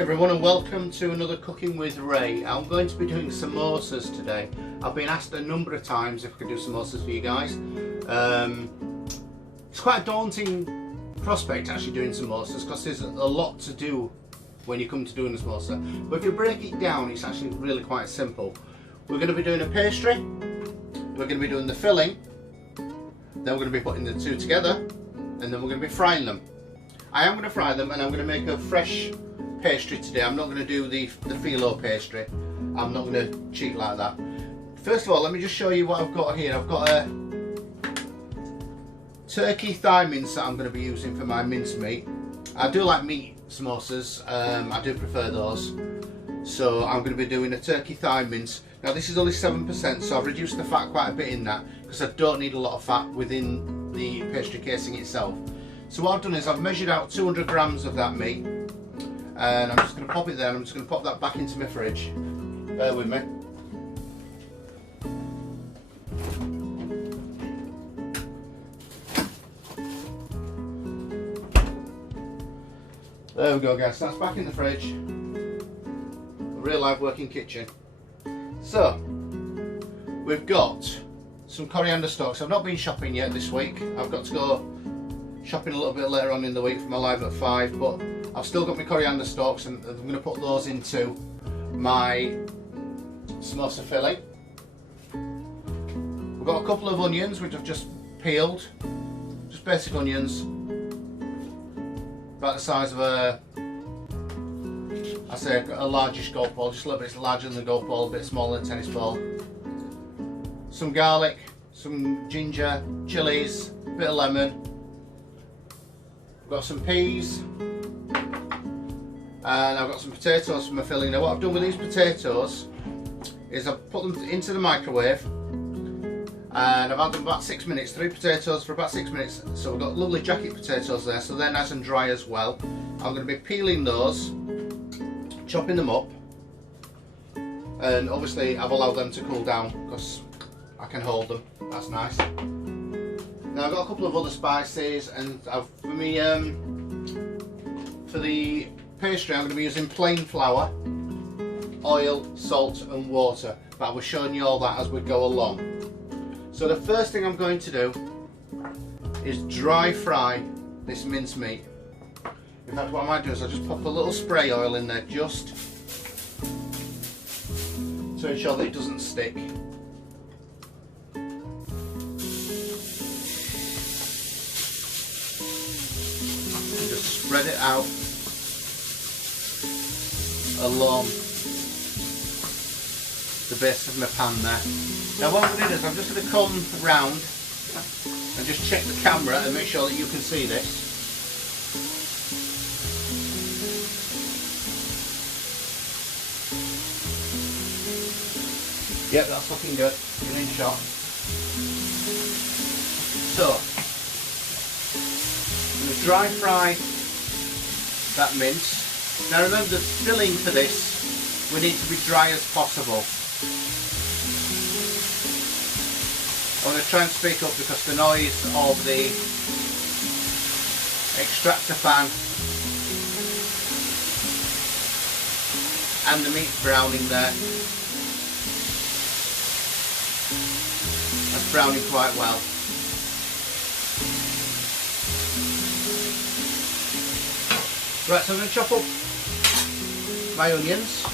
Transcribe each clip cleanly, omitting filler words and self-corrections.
everyone and welcome to another Cooking with Ray. I'm going to be doing samosas today. I've been asked a number of times if I could do samosas for you guys. It's quite a daunting prospect actually doing samosas because there's a lot to do when you come to doing a samosa. But if you break it down, it's actually really quite simple. We're going to be doing a pastry, we're going to be doing the filling, then we're going to be putting the two together, and then we're going to be frying them. I am going to fry them and I'm going to make a fresh pastry today. I'm not going to do the phyllo pastry. I'm not going to cheat like that. First of all, let me just show you what I've got here. I've got a turkey thigh mince that I'm going to be using for my mince meat. I do like meat samosas, I do prefer those. So I'm going to be doing a turkey thigh mince. Now this is only 7%, so I've reduced the fat quite a bit in that because I don't need a lot of fat within the pastry casing itself. So what I've done is I've measured out 200 grams of that meat, and I'm just going to pop it there and I'm just going to pop that back into my fridge. Bear with me. There we go guys, that's back in the fridge. A real live working kitchen. So, we've got some coriander stalks. I've not been shopping yet this week. I've got to go shopping a little bit later on in the week for my live at 5, but I've still got my coriander stalks and I'm going to put those into my samosa filling. We've got a couple of onions which I've just peeled, just basic onions, about the size of a largish golf ball, just a little bit larger than the golf ball, a bit smaller than a tennis ball. Some garlic, some ginger, chilies, a bit of lemon. I've got some peas, and I've got some potatoes for my filling. Now what I've done with these potatoes is I've put them into the microwave and I've had them about 6 minutes, 3 potatoes for about 6 minutes. So we've got lovely jacket potatoes there, so they're nice and dry as well. I'm going to be peeling those, chopping them up, and obviously I've allowed them to cool down because I can hold them, that's nice. Now I've got a couple of other spices, and for the pastry I'm going to be using plain flour, oil, salt and water, but I was showing you all that as we go along. So the first thing I'm going to do is dry fry this mince meat. In fact what I might do is I'll just pop a little spray oil in there just to ensure that it doesn't stick. Spread it out along the base of my pan there. Now what I'm going to do is I'm just going to come round and just check the camera and make sure that you can see this. Yep, that's looking good. You're in shot. So, I'm going to dry fry that mince. Now remember, the filling for this, we need to be dry as possible. I'm going to try and speak up because the noise of the extractor fan and the meat browning there, that's browning quite well. Right, so I'm going to chop up my onions.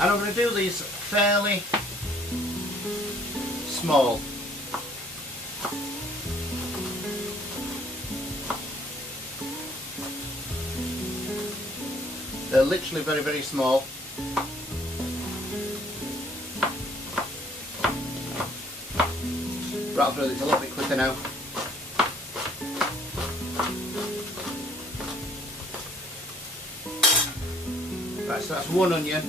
And I'm going to do these fairly small. They're literally very, very small. Right through this a little bit quicker now. Right, so that's one onion.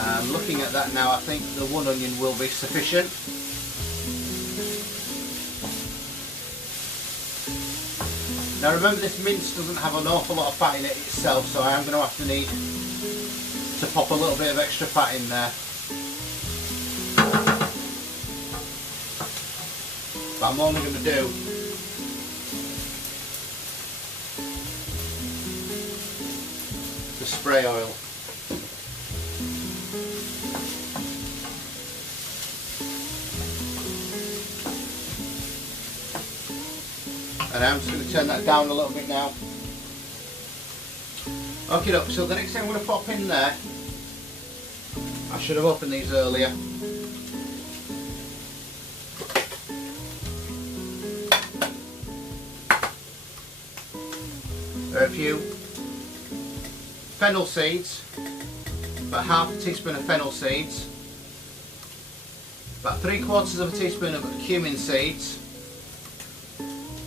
And looking at that now, I think the one onion will be sufficient. Now remember, this mince doesn't have an awful lot of fat in it itself, so I am going to have to need to pop a little bit of extra fat in there. But I'm only going to do the spray oil. And I'm just going to turn that down a little bit now. Okay, so the next thing I'm going to pop in there, I should have opened these earlier. There are a few fennel seeds, about half a teaspoon of fennel seeds, about 3/4 of a teaspoon of cumin seeds,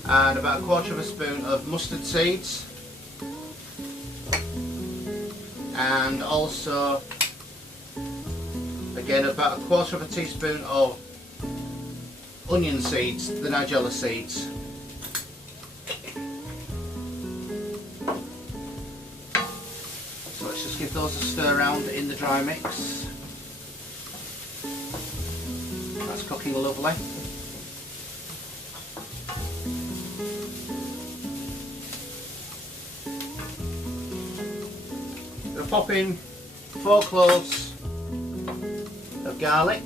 and about 1/4 of a spoon of mustard seeds, and also again about 1/4 of a teaspoon of onion seeds, the nigella seeds. So let's just give those a stir around in the dry mix. That's cooking lovely. We'll pop in 4 cloves of garlic,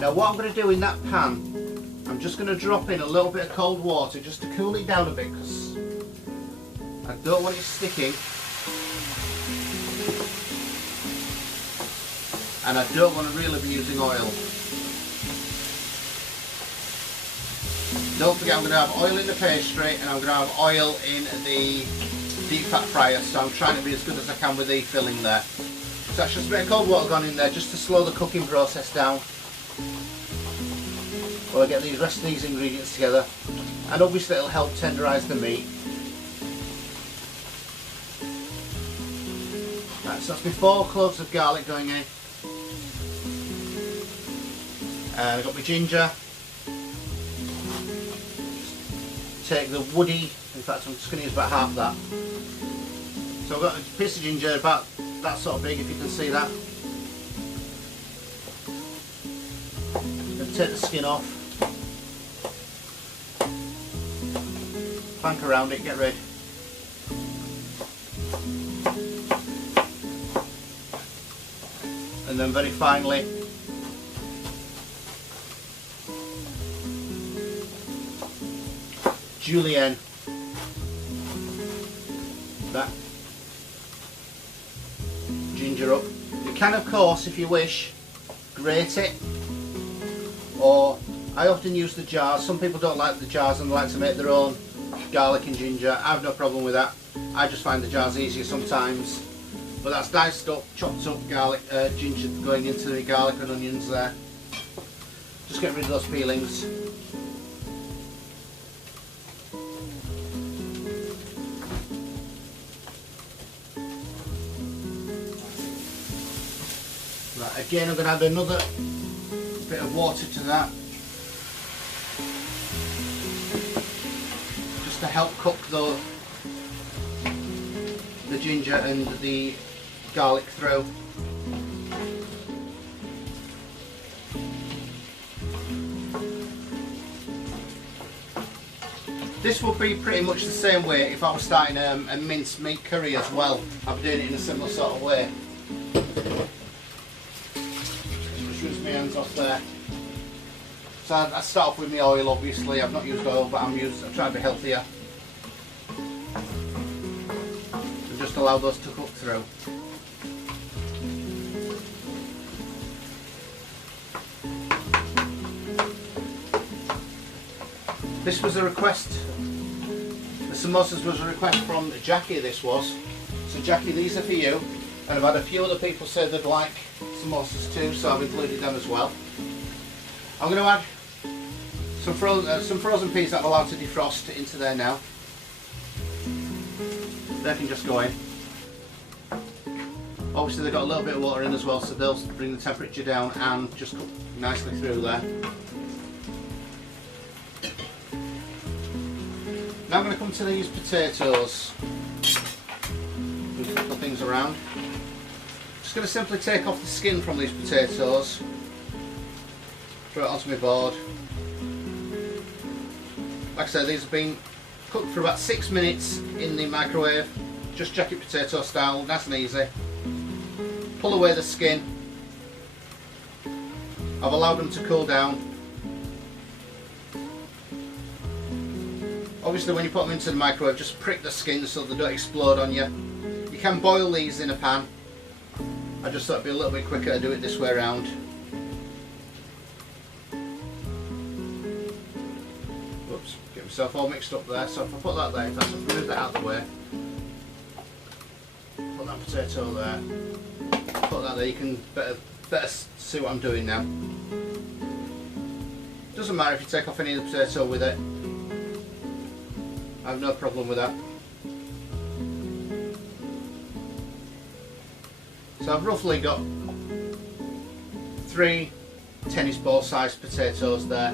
now what I'm going to do in that pan, I'm just going to drop in a little bit of cold water just to cool it down a bit, because I don't want it sticking and I don't want to really be using oil. Don't forget, I'm going to have oil in the pastry and I'm going to have oil in the deep fat fryer, so I'm trying to be as good as I can with the filling there. So that's just a bit of cold water gone in there just to slow the cooking process down while I get the rest of these ingredients together, and obviously it'll help tenderise the meat. Right, so that's my 4 cloves of garlic going in, and I've got my ginger. Take the woody, in fact I'm just going to use about half that. So I've got a piece of ginger about that sort of big, if you can see that. I'm going to take the skin off, bank around it, get rid. And then very finely julienne, that ginger up. You can, of course, if you wish, grate it, or I often use the jars. Some people don't like the jars and they like to make their own garlic and ginger. I have no problem with that. I just find the jars easier sometimes. But that's diced up, chopped up garlic, ginger going into the garlic and onions there. Just get rid of those peelings. Right, again I'm going to add another bit of water to that, just to help cook the ginger and the garlic through. This would be pretty much the same way if I was starting a minced meat curry as well. I'll be doing it in a similar sort of way. Just rinse my hands off there. So I start off with my oil, obviously. I've not used oil, but I'm trying to be healthier. And just allow those to cook through. This was a request, the samosas was a request from Jackie, this was. So Jackie, these are for you. And I've had a few other people say they'd like samosas too, so I've included them as well. I'm going to add some frozen peas that I'm allowed to defrost into there now. They can just go in. Obviously they've got a little bit of water in as well, so they'll bring the temperature down and just cook nicely through there. Now I'm going to come to these potatoes. Move a couple of things around. Just going to simply take off the skin from these potatoes, throw it onto my board. Like I said, these have been cooked for about 6 minutes in the microwave, just jacket potato style, nice and easy. Pull away the skin. I've allowed them to cool down. Obviously when you put them into the microwave, just prick the skin so they don't explode on you. You can boil these in a pan. I just thought it'd be a little bit quicker to do it this way around. Whoops, get myself all mixed up there. So if I put that there, if I move that out of the way, put that potato there, put that there, you can better see what I'm doing now. Doesn't matter if you take off any of the potato with it. I have no problem with that. So I've roughly got 3 tennis ball sized potatoes there.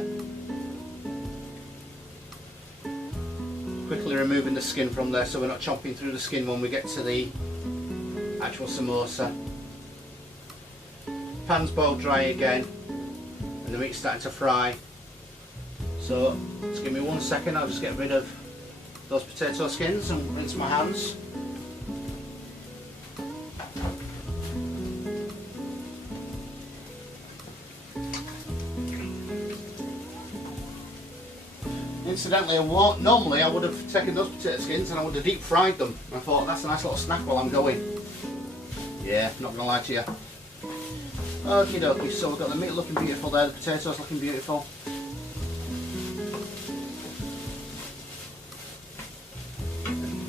Quickly removing the skin from there so we're not chomping through the skin when we get to the actual samosa. Pan's boiled dry again and the meat's starting to fry. So just give me 1 second, I'll just get rid of those potato skins and rinse my hands. Incidentally, normally I would have taken those potato skins and I would have deep fried them. I thought that's a nice little snack while I'm going. Yeah, not gonna lie to you. Okie dokie, so we've got the meat looking beautiful there, the potatoes looking beautiful.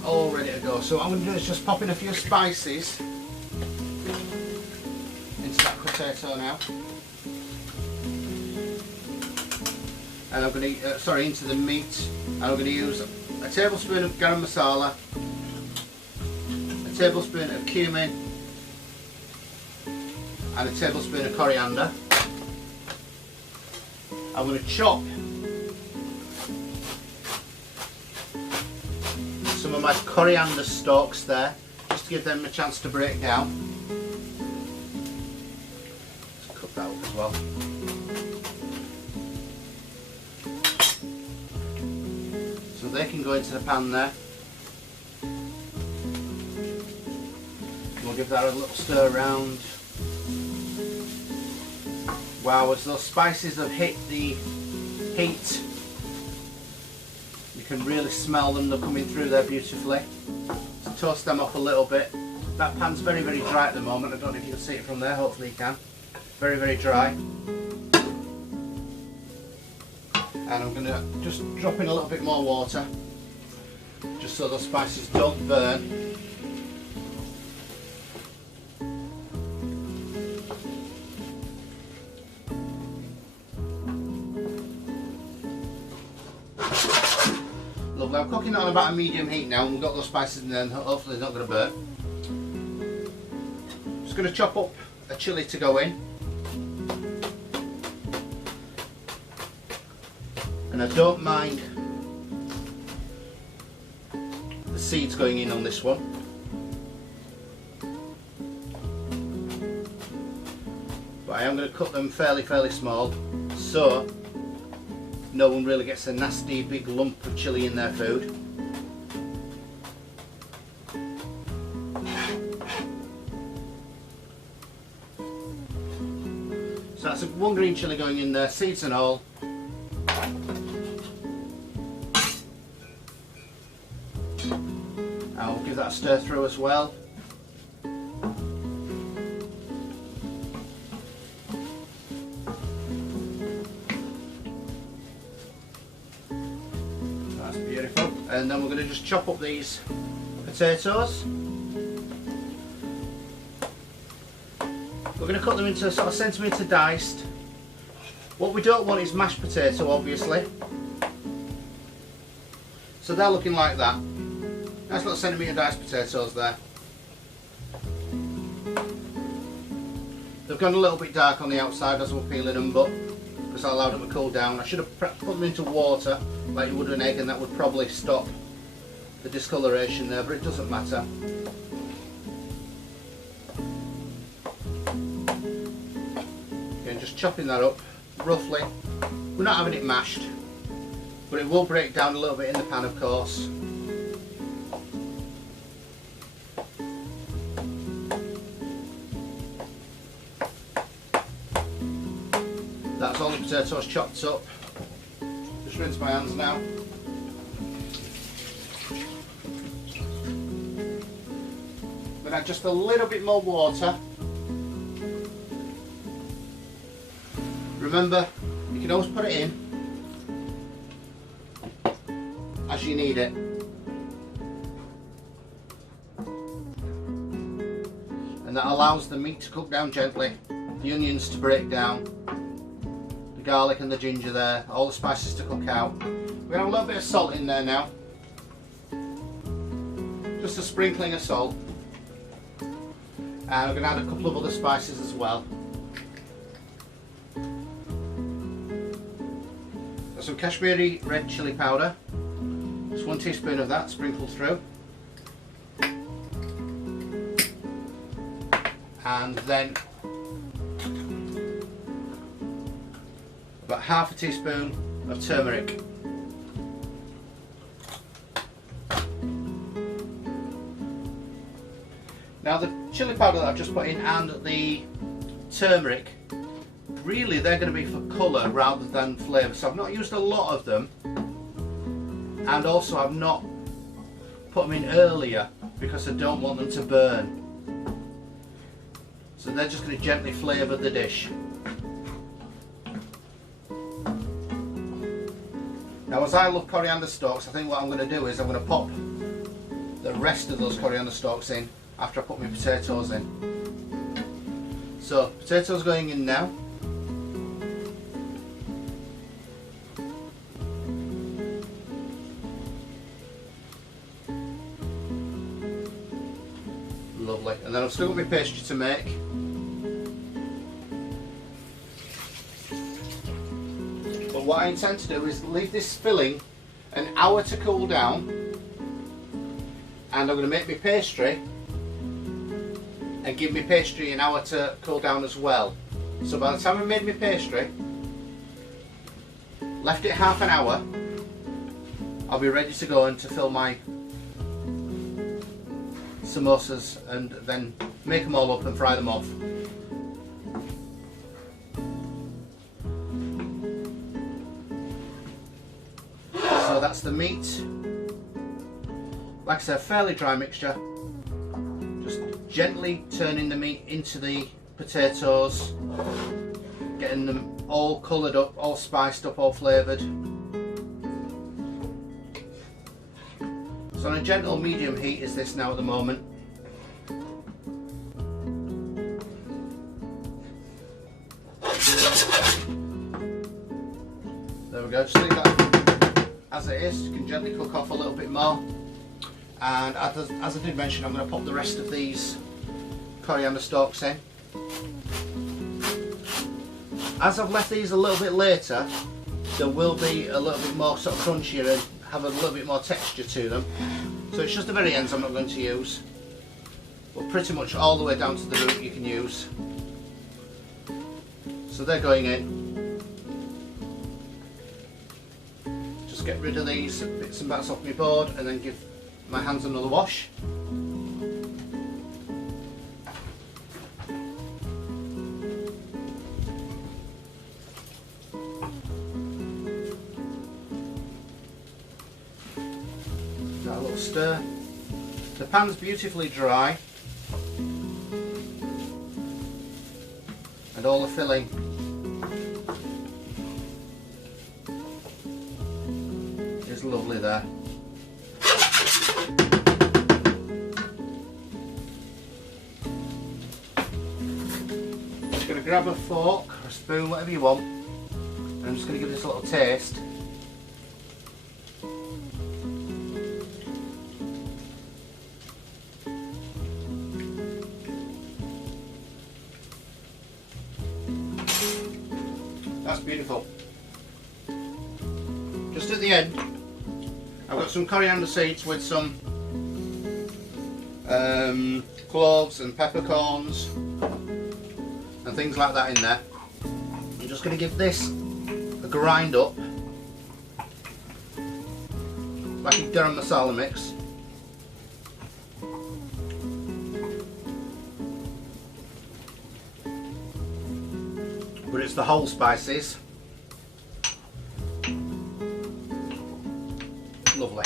All ready to go. So what I'm going to do is just pop in a few spices into that potato now. And I'm going to, into the meat. And I'm going to use a tablespoon of garam masala, a tablespoon of cumin, and a tablespoon of coriander. I'm going to chop some of my coriander stalks there, just to give them a chance to break down. Let's cook that up as well. So they can go into the pan there. We'll give that a little stir around. Wow, as those spices have hit the heat, you can really smell them, they're coming through there beautifully. So toast them up a little bit. That pan's very, very dry at the moment. I don't know if you can see it from there, hopefully you can. Very, very dry. And I'm going to just drop in a little bit more water, just so those spices don't burn. Lovely. I'm cooking it on about a medium heat now, and we've got those spices in there, and hopefully they're not going to burn. Just going to chop up a chilli to go in. And I don't mind the seeds going in on this one. But I am going to cut them fairly small, so no one really gets a nasty big lump of chilli in their food. So that's one green chilli going in there, seeds and all. I'll give that a stir through as well. That's beautiful. And then we're going to just chop up these potatoes. We're going to cut them into sort of centimetre diced. What we don't want is mashed potato, obviously. So they're looking like that. Nice little centimetre diced potatoes there. They've gone a little bit dark on the outside as we're peeling them, but because I allowed them to cool down. I should have put them into water like you would an egg, and that would probably stop the discoloration there, but it doesn't matter. Again, just chopping that up roughly. We're not having it mashed, but it will break down a little bit in the pan, of course. That's all the potatoes chopped up. Just rinse my hands now. I'm going to add just a little bit more water. Remember, you can always put it in as you need it. And that allows the meat to cook down gently, the onions to break down, the garlic and the ginger there, all the spices to cook out. We're going to have a little bit of salt in there now. Just a sprinkling of salt. And I'm going to add a couple of other spices as well. Some Kashmiri red chili powder, just 1 teaspoon of that sprinkled through, and then about half a teaspoon of turmeric. Now the chili powder that I've just put in and the turmeric, really they're going to be for colour rather than flavour, so I've not used a lot of them, and also I've not put them in earlier because I don't want them to burn. So they're just going to gently flavour the dish. Now as I love coriander stalks, I think what I'm going to do is I'm going to pop the rest of those coriander stalks in after I put my potatoes in. So potatoes going in now. Lovely, and then I've still got my pastry to make. But what I intend to do is leave this filling an hour to cool down, and I'm going to make my pastry and give my pastry an hour to cool down as well. So by the time I made my pastry, left it half an hour, I'll be ready to go and to fill my samosas and then make them all up and fry them off. So that's the meat. Like I said, fairly dry mixture. Just gently turning the meat into the potatoes, getting them all coloured up, all spiced up, all flavoured. So on a gentle medium heat is this now at the moment. There we go, just leave that as it is. You can gently cook off a little bit more. And as I did mention, I'm going to pop the rest of these coriander stalks in. As I've left these a little bit later, there will be a little bit more sort of crunchier and have a little bit more texture to them. So it's just the very ends I'm not going to use, but pretty much all the way down to the root you can use. So they're going in. Just get rid of these bits and bats off my board and then give my hands another wash. A little stir. The pan's beautifully dry and all the filling is lovely there. Just going to grab a fork or a spoon, whatever you want, and I'm just going to give this a little taste. That's beautiful. Just at the end, I've got some coriander seeds with some cloves and peppercorns and things like that in there. I'm just going to give this a grind up, like a garam masala mix. But it's the whole spices. Lovely.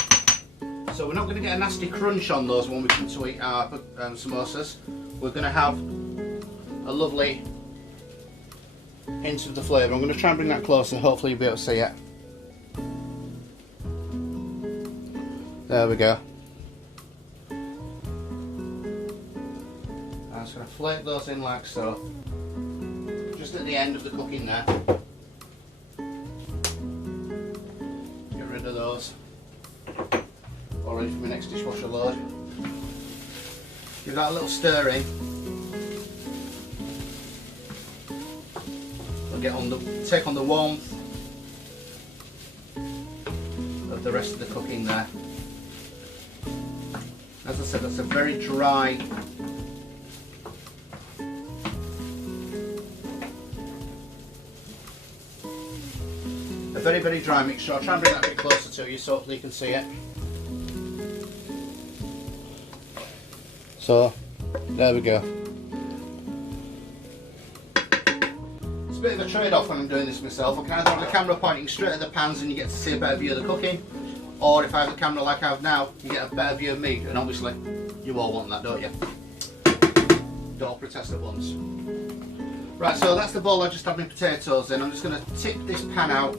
So we're not going to get a nasty crunch on those when we come to eat our samosas. We're going to have a lovely hint of the flavour. I'm going to try and bring that closer, hopefully you'll be able to see it. There we go. I'm just going to flake those in like so. Just at the end of the cooking there. Get rid of those. All ready for my next dishwasher load. Give that a little stir in. We'll take on the warmth of the rest of the cooking there. As I said, that's a very dry, very dry mixture. I'll try and bring that a bit closer to you so hopefully you can see it. So, there we go. It's a bit of a trade-off when I'm doing this myself. I can either have the camera pointing straight at the pans and you get to see a better view of the cooking, or if I have the camera like I have now, you get a better view of me, and obviously you all want that, don't you? Don't all protest at once. Right, so that's the bowl I just had my potatoes in. I'm just going to tip this pan out.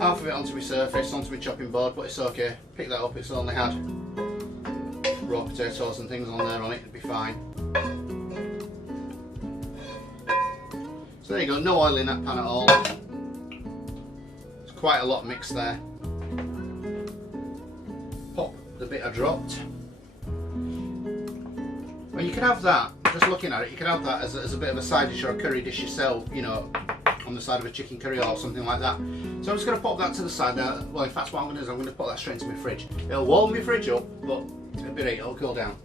Half of it onto my surface, onto my chopping board, but it's okay. Pick that up, it's only had raw potatoes and things on there on it, it'll be fine. So there you go, no oil in that pan at all. There's quite a lot mixed there. Pop the bit I dropped. Well, you can have that, just looking at it, you can have that as a bit of a side dish or a curry dish yourself, you know, on the side of a chicken curry or something like that. So I'm just going to pop that to the side now. Well, if that's what I'm going to do, is I'm going to put that straight into my fridge. It'll warm my fridge up, but it'll be right, it'll cool down.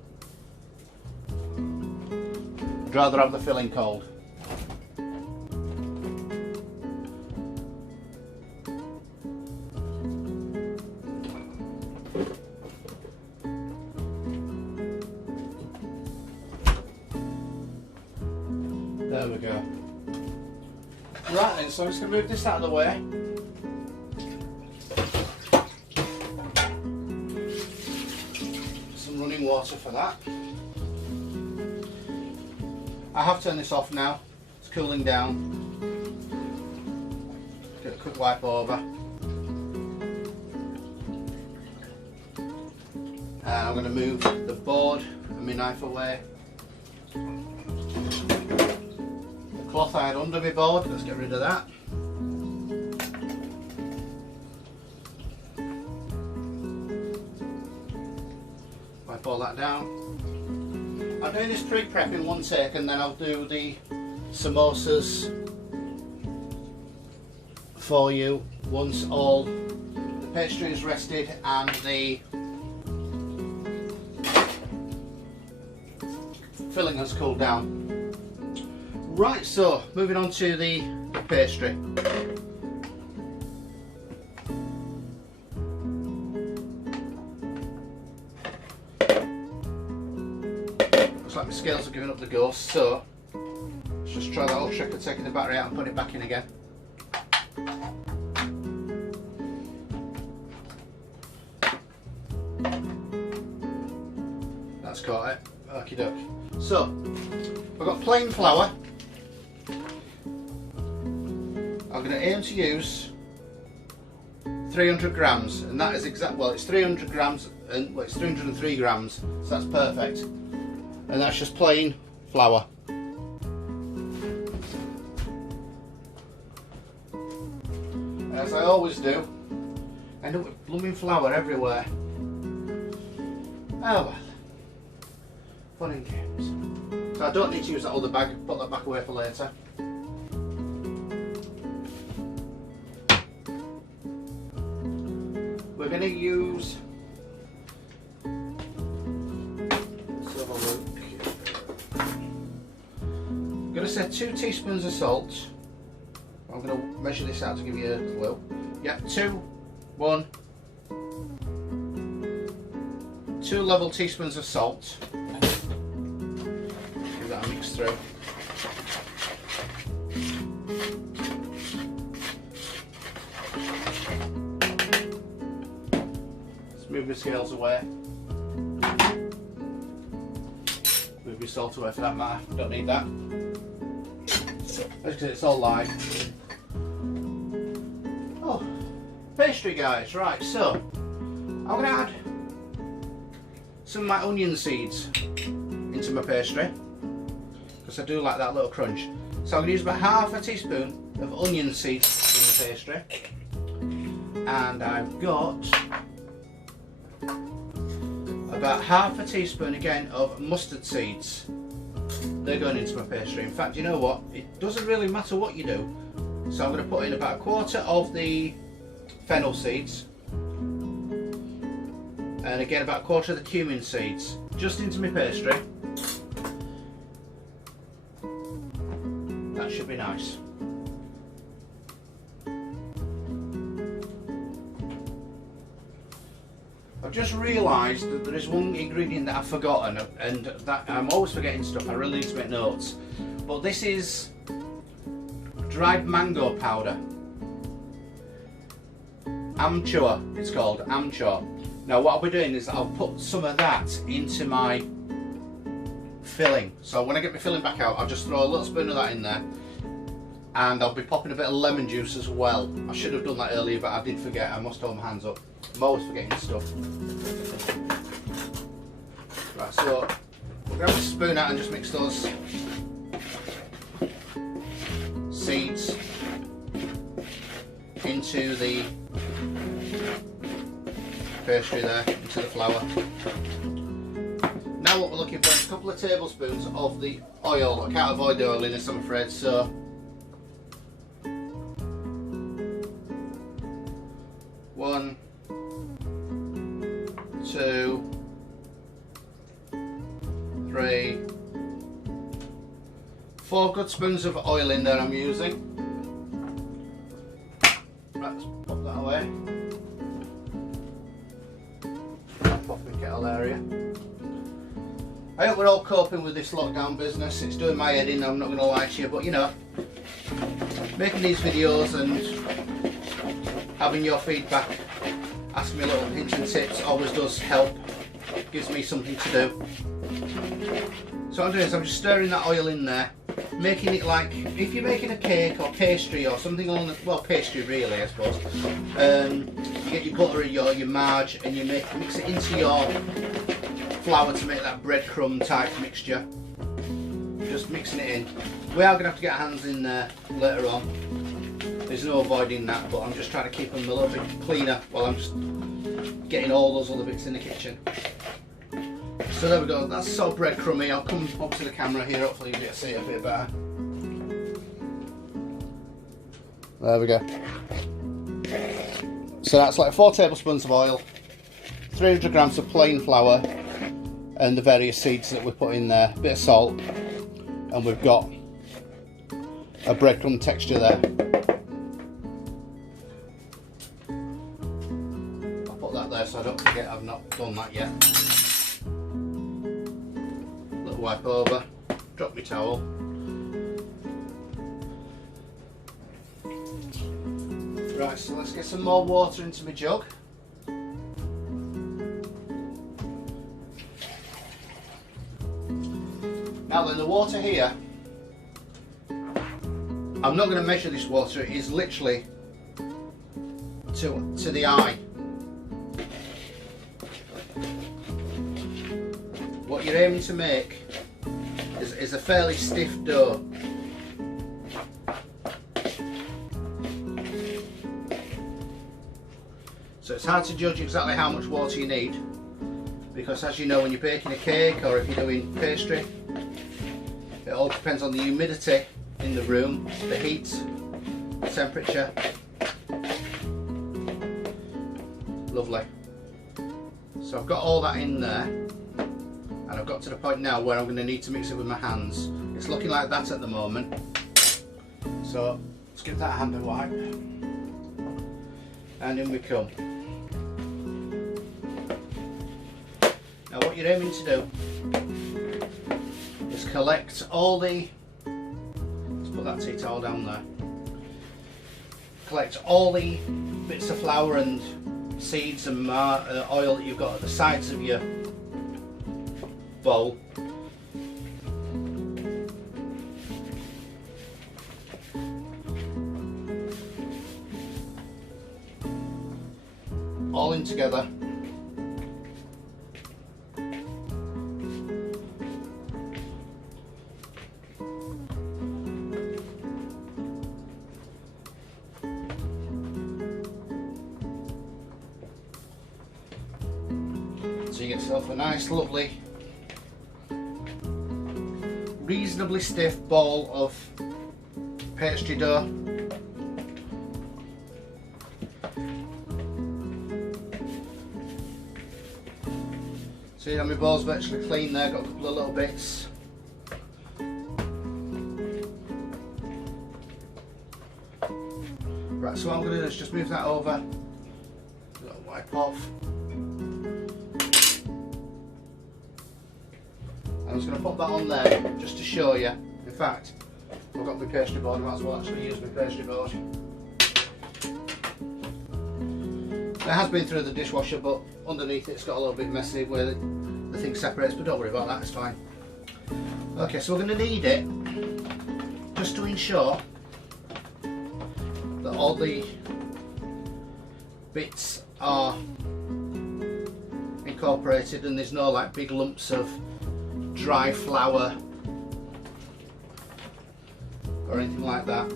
I'd rather have the filling cold. There we go. Right then, so I'm just going to move this out of the way. Some running water for that. I have turned this off now. It's cooling down. Get a quick wipe over. And I'm going to move the board and my knife away. Cloth I had under my board, let's get rid of that. Wipe all that down. I'm doing this pre-prep in one take, and then I'll do the samosas for you once all the pastry is rested and the filling has cooled down. Right, so moving on to the pastry. Looks like my scales are giving up the ghost, so let's just try that old trick of taking the battery out and putting it back in again. That's caught it. Okie doke. So, I've got plain flour. I'm going to aim to use 300 grams, and that is exact. Well, it's 300 grams, and well, it's 303 grams, so that's perfect. And that's just plain flour. As I always do, I end up with blooming flour everywhere. Oh well. fun and games. So I don't need to use that other bag, put that back away for later. We're going to use, let's have a look. I'm going to say 2 teaspoons of salt. I'm going to measure this out to give you a clue. Yeah, 2 level teaspoons of salt. Give that a mix through. Let's move the scales away. Move your salt away for that matter. Don't need that. Because it's all live. Oh, pastry guys, right, so I'm going to add some of my onion seeds into my pastry because I do like that little crunch. So I'm going to use about half a teaspoon of onion seeds in the pastry, and I've got about half a teaspoon again of mustard seeds. They're going into my pastry. In fact, you know what? It doesn't really matter what you do. So I'm going to put in about a quarter of the fennel seeds, and again about a quarter of the cumin seeds, just into my pastry. That should be nice. I've just realised that there is one ingredient that I've forgotten, and that I'm always forgetting stuff. I really need to make notes. But this is dried mango powder. Amchur, it's called amchur. Now what I'll be doing is I'll put some of that into my filling. So when I get my filling back out, I'll just throw a little spoon of that in there, and I'll be popping a bit of lemon juice as well. I should have done that earlier, but I did forget. I must hold my hands up. I'm always forgetting stuff. Right, so we'll grab a spoon out and just mix those seeds into the pastry there, into the flour. Now what we're looking for is a couple of tablespoons of the oil. I can't avoid the oil in this, I'm afraid, so 1, 2, 3, 4 good spoons of oil in there I'm using. Right, let's pop that away. Pop my kettle area. I hope we're all coping with this lockdown business. It's doing my head in, I'm not going to lie to you, but you know, making these videos and having your feedback, asking me little hints and tips always does help. Gives me something to do. So what I'm doing is I'm just stirring that oil in there, making it like if you're making a cake or pastry or something along the, well, pastry really I suppose. You get your butter or your marge and you mix it into your flour to make that breadcrumb type mixture. Just mixing it in. We are going to have to get our hands in there later on. There's no avoiding that, but I'm just trying to keep them a little bit cleaner while I'm just getting all those other bits in the kitchen. So there we go, that's so breadcrumby. I'll come up to the camera here, hopefully you get to see it a bit better. There we go. So that's like 4 tablespoons of oil, 300 grams of plain flour, and the various seeds that we put in there, a bit of salt, and we've got a breadcrumb texture there. I'll put that there so I don't forget I've not done that yet. Little wipe over, drop my towel. Right, so let's get some more water into my jug. Now then, the water here, I'm not going to measure this water, it is literally to the eye. What you're aiming to make is a fairly stiff dough. So it's hard to judge exactly how much water you need, because as you know, when you're baking a cake or if you're doing pastry, it all depends on the humidity in the room, the heat, the temperature. Lovely. So I've got all that in there, and I've got to the point now where I'm going to need to mix it with my hands. It's looking like that at the moment, so let's give that a hand wipe, and in we come. Now what you're aiming to do is collect all the, let's put that tea towel down there, collect all the bits of flour and seeds and oil that you've got at the sides of your bowl. All in together. So you get yourself a nice, lovely, reasonably stiff ball of pastry dough. See how my ball's virtually clean there, got a couple of little bits. Right, so what I'm going to do is just move that over, a little wipe off. I'm just going to put that on there just to show you. In fact, I've got my pastry board, I might as well actually use my pastry board. It has been through the dishwasher, but underneath it's got a little bit messy where the thing separates, but don't worry about that, it's fine. Okay, so we're going to need it just to ensure that all the bits are incorporated and there's no like big lumps of dry flour or anything like that.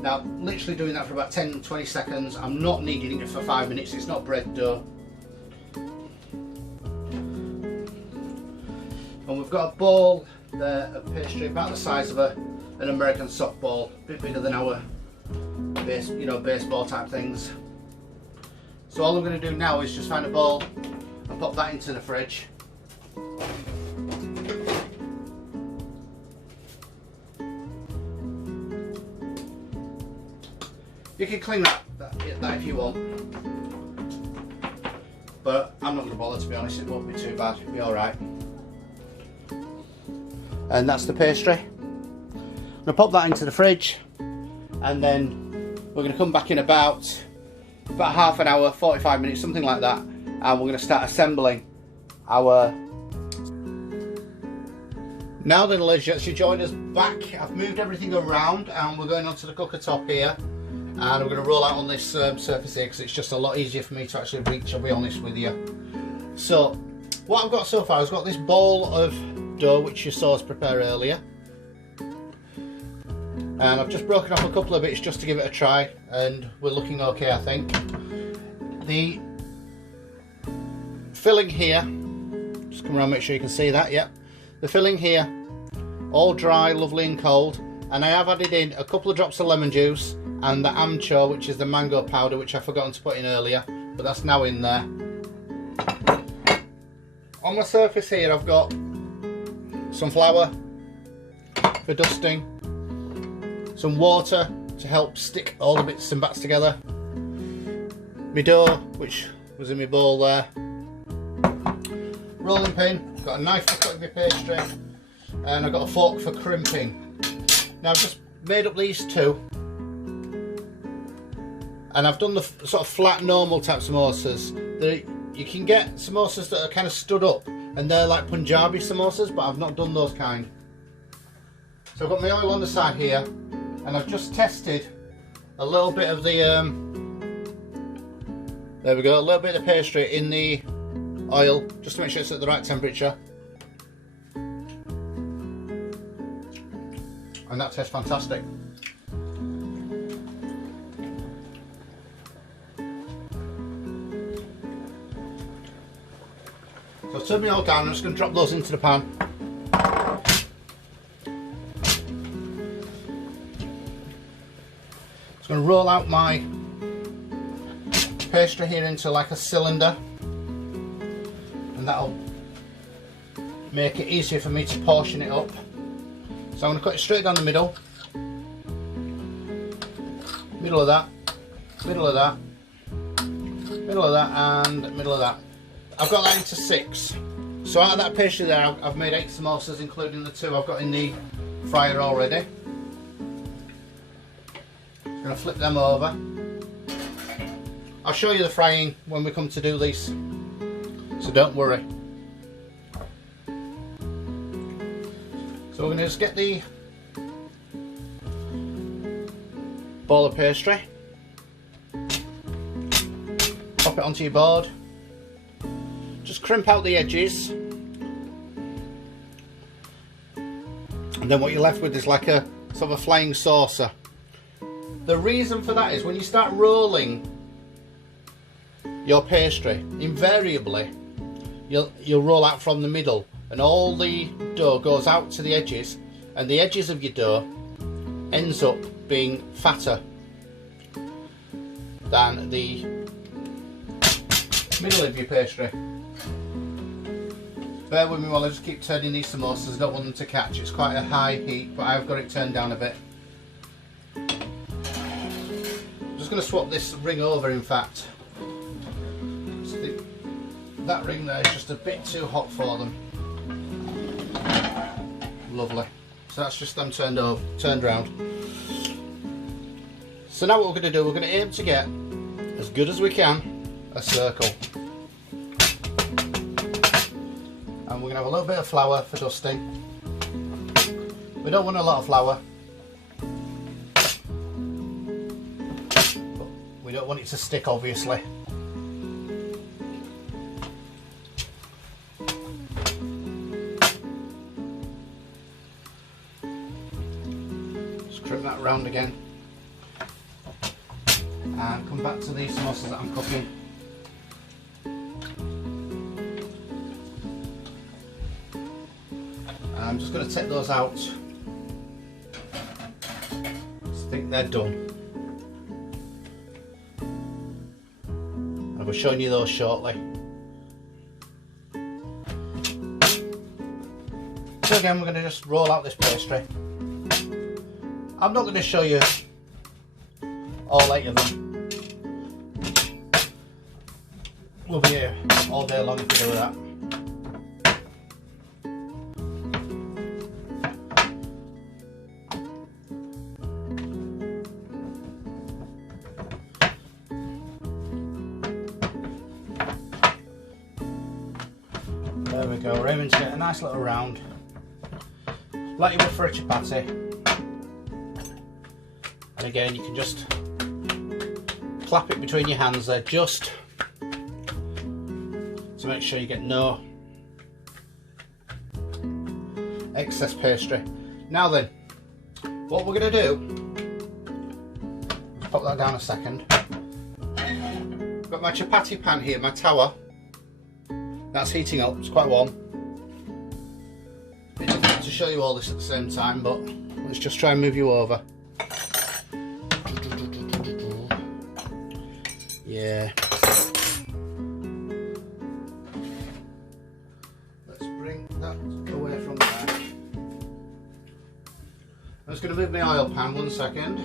Now, literally doing that for about 10-20 seconds. I'm not kneading it for 5 minutes, it's not bread dough. And we've got a bowl there of pastry about the size of an American softball, a bit bigger than our baseball type things. So all I'm going to do now is just find a bowl and pop that into the fridge. You can clean that if you want, but I'm not going to bother, to be honest. It won't be too bad, it'll be alright. And that's the pastry. I'm going to pop that into the fridge, and then we're going to come back in about half an hour, 45 minutes, something like that, and we're going to start assembling our... Now then, ladies and gents, you join us back. I've moved everything around and we're going onto the cooker top here. And we're going to roll out on this surface here because it's just a lot easier for me to actually reach, I'll be honest with you. So what I've got so far, I've got this bowl of dough which you saw us prepare earlier, and I've just broken off a couple of bits just to give it a try, and we're looking okay, I think. The filling here, just come around, make sure you can see that, yep. The filling here, all dry, lovely and cold, and I have added in a couple of drops of lemon juice and the amcho, which is the mango powder, which I've forgotten to put in earlier, but that's now in there. On my surface here I've got some flour for dusting, some water to help stick all the bits and bats together, my dough, which was in my bowl there, rolling pin, got a knife for cutting my pastry, and I've got a fork for crimping. Now I've just made up these two, and I've done the sort of flat normal type samosas. You can get samosas that are kind of stood up, and they're like Punjabi samosas, but I've not done those kind. So I've got my oil on the side here, and I've just tested a little bit of the there we go, a little bit of pastry in the oil just to make sure it's at the right temperature, and that tastes fantastic. So turn me all down. I'm just going to drop those into the pan. Just going to roll out my pastry here into like a cylinder, and that'll make it easier for me to portion it up. So I'm going to cut it straight down the middle. Middle of that, middle of that, middle of that, and middle of that. I've got that into 6. So out of that pastry there, I've made 8 samosas, including the 2 I've got in the fryer already. I'm going to flip them over. I'll show you the frying when we come to do these, so don't worry. So we're going to just get the ball of pastry, pop it onto your board, just crimp out the edges, and then what you're left with is like a sort of a flying saucer. The reason for that is when you start rolling your pastry, invariably you'll roll out from the middle, and all the dough goes out to the edges, and the edges of your dough ends up being fatter than the middle of your pastry. Bear with me while I just keep turning these samosas. I don't want them to catch. It's quite a high heat, but I've got it turned down a bit. I'm just going to swap this ring over, in fact. That ring there is just a bit too hot for them. Lovely. So that's just them turned round. So now what we're going to do, we're going to aim to get, as good as we can, a circle. And we're going to have a little bit of flour for dusting. We don't want a lot of flour, but we don't want it to stick, obviously. Trim that round again, and come back to these samosas that I'm cooking. And I'm just going to take those out. I think they're done. I'll be showing you those shortly. So again, we're going to just roll out this pastry. I'm not going to show you all 8 of them. We'll be here all day long if we do that. There we go, we're aiming to get a nice little round, like you would for a chapati. And again, you can just clap it between your hands there, just to make sure you get no excess pastry. Now then, what we're going to do, let's pop that down a second. I've got my chapati pan here, my tower. That's heating up, it's quite warm. It's difficult to show you all this at the same time, but let's just try and move you over. Yeah. Let's bring that away from there. I'm just going to move my oil pan 1 second.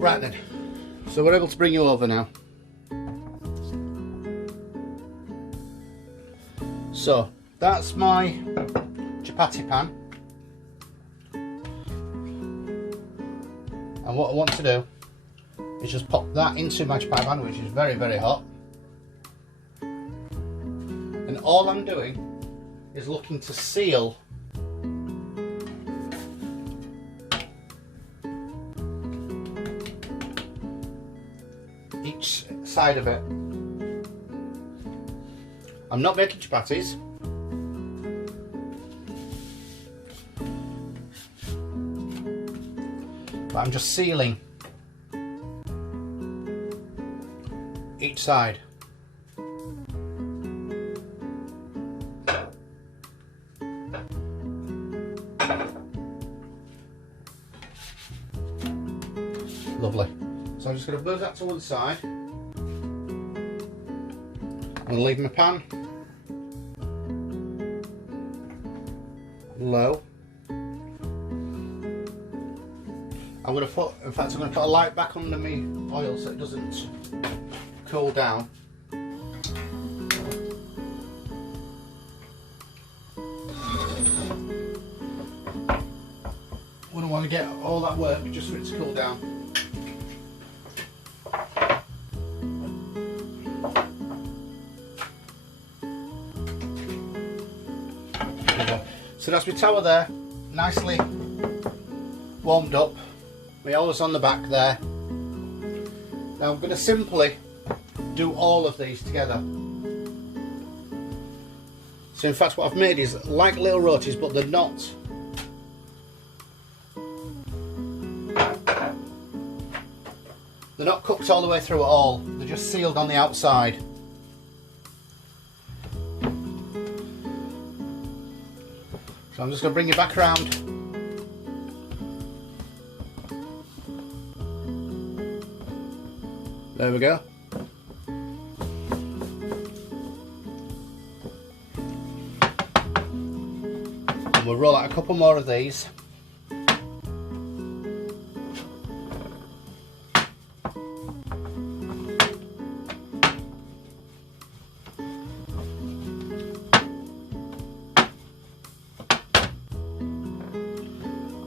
Right then, so we're able to bring you over now. So that's my chapati pan. And what I want to do is just pop that into my chapati pan, which is very, very hot. And all I'm doing is looking to seal each side of it. I'm not making chapatis. But I'm just sealing each side. Lovely. So I'm just going to move that to one side. I'm going to leave my pan low. I'm going to put, in fact, I'm going to put a light back under my oil so it doesn't cool down. Wouldn't want to get all that work just for it to cool down. So that's my tower there, nicely warmed up. My oil's on the back there. Now I'm going to simply do all of these together. So in fact what I've made is like little rotis, but they're not. They're not cooked all the way through at all. They're just sealed on the outside. So I'm just going to bring it back around. There we go. And we'll roll out a couple more of these.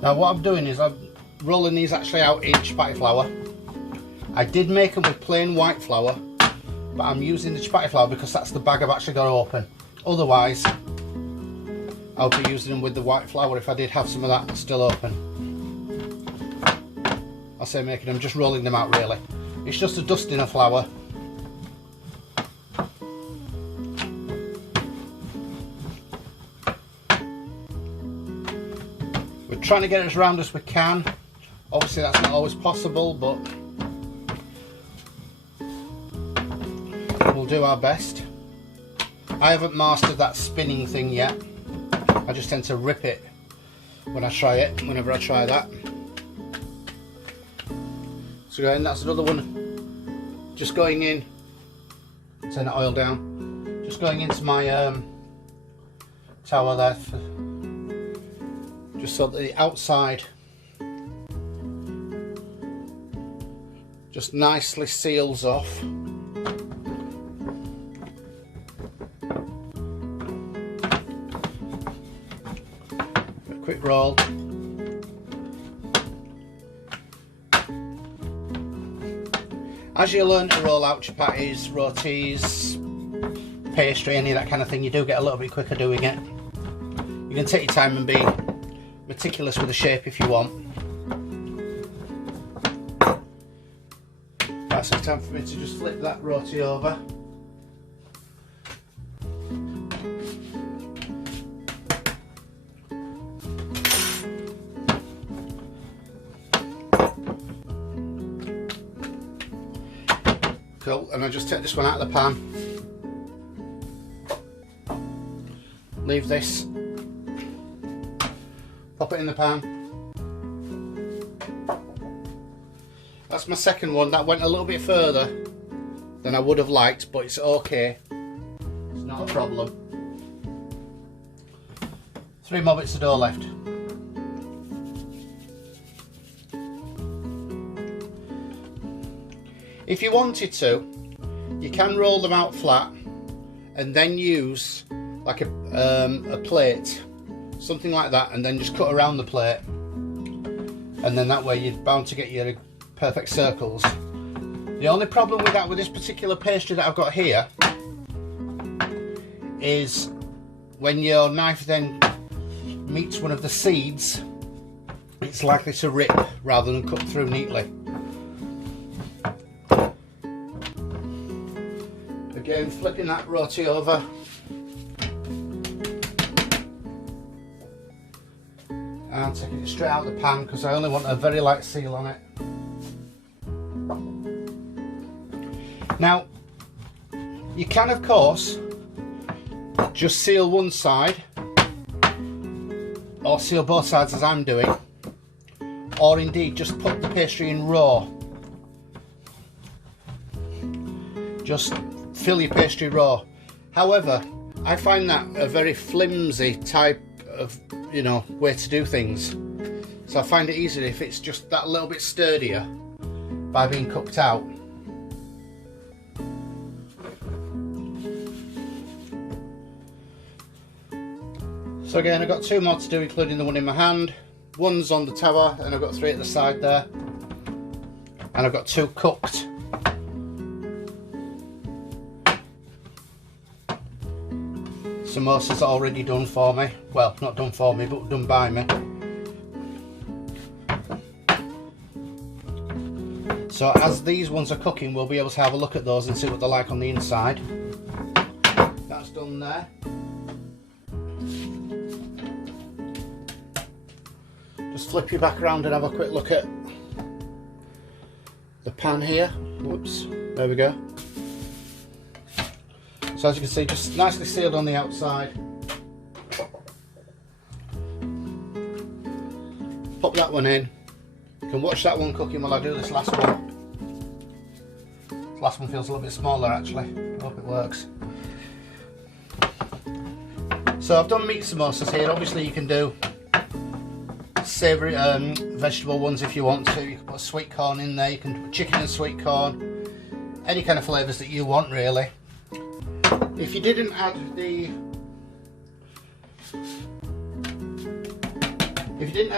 Now what I'm doing is I'm rolling these actually out in chapati flour. I did make them with plain white flour, but I'm using the chapati flour because that's the bag I've actually got open. Otherwise, I would be using them with the white flour if I did have some of that still open. I say making them, just rolling them out really. It's just a dusting of flour. We're trying to get it as round as we can. Obviously that's not always possible, but we'll do our best. I haven't mastered that spinning thing yet. I just tend to rip it when I try it, whenever I try that. So again, that's another one. Just going in, turn the oil down. Just going into my tower there, just so that the outside just nicely seals off. A quick roll. As you learn to roll out chapatis, rotis, pastry, any of that kind of thing, you do get a little bit quicker doing it. You can take your time and be meticulous with the shape if you want. Right, so it's time for me to just flip that roti over. Cool, and I just take this one out of the pan. Leave this. Pop it in the pan. That's my second one. That went a little bit further than I would have liked, but it's okay. It's not a problem. 3 more bits of dough left. If you wanted to, you can roll them out flat and then use like a plate, something like that, and then just cut around the plate, and then that way you're bound to get your perfect circles. The only problem with that, with this particular pastry that I've got here, is when your knife then meets one of the seeds, it's likely to rip rather than cut through neatly. Again, flipping that roti over. And taking it straight out of the pan because I only want a very light seal on it. Now, You can, of course, just seal one side, or seal both sides as I'm doing, or indeed just put the pastry in raw. Just fill your pastry raw. However, I find that a very flimsy type of, way to do things. So I find it easier if it's just that little bit sturdier by being cooked out. So again, I've got 2 more to do, including the one in my hand. One's on the tower, and I've got 3 at the side there. And I've got 2 cooked. Samosas already done for me. Well, not done for me, but done by me. So as these ones are cooking, we'll be able to have a look at those and see what they're like on the inside. That's done there. Just flip you back around and have a quick look at the pan here. Whoops, there we go. So as you can see, just nicely sealed on the outside. Pop that one in. You can watch that one cooking while I do this last one. This last one feels a little bit smaller actually. I hope it works. So I've done meat samosas here. Obviously you can do savoury vegetable ones if you want to. You can put sweet corn in there. You can put chicken and sweet corn. Any kind of flavours that you want really. If you didn't add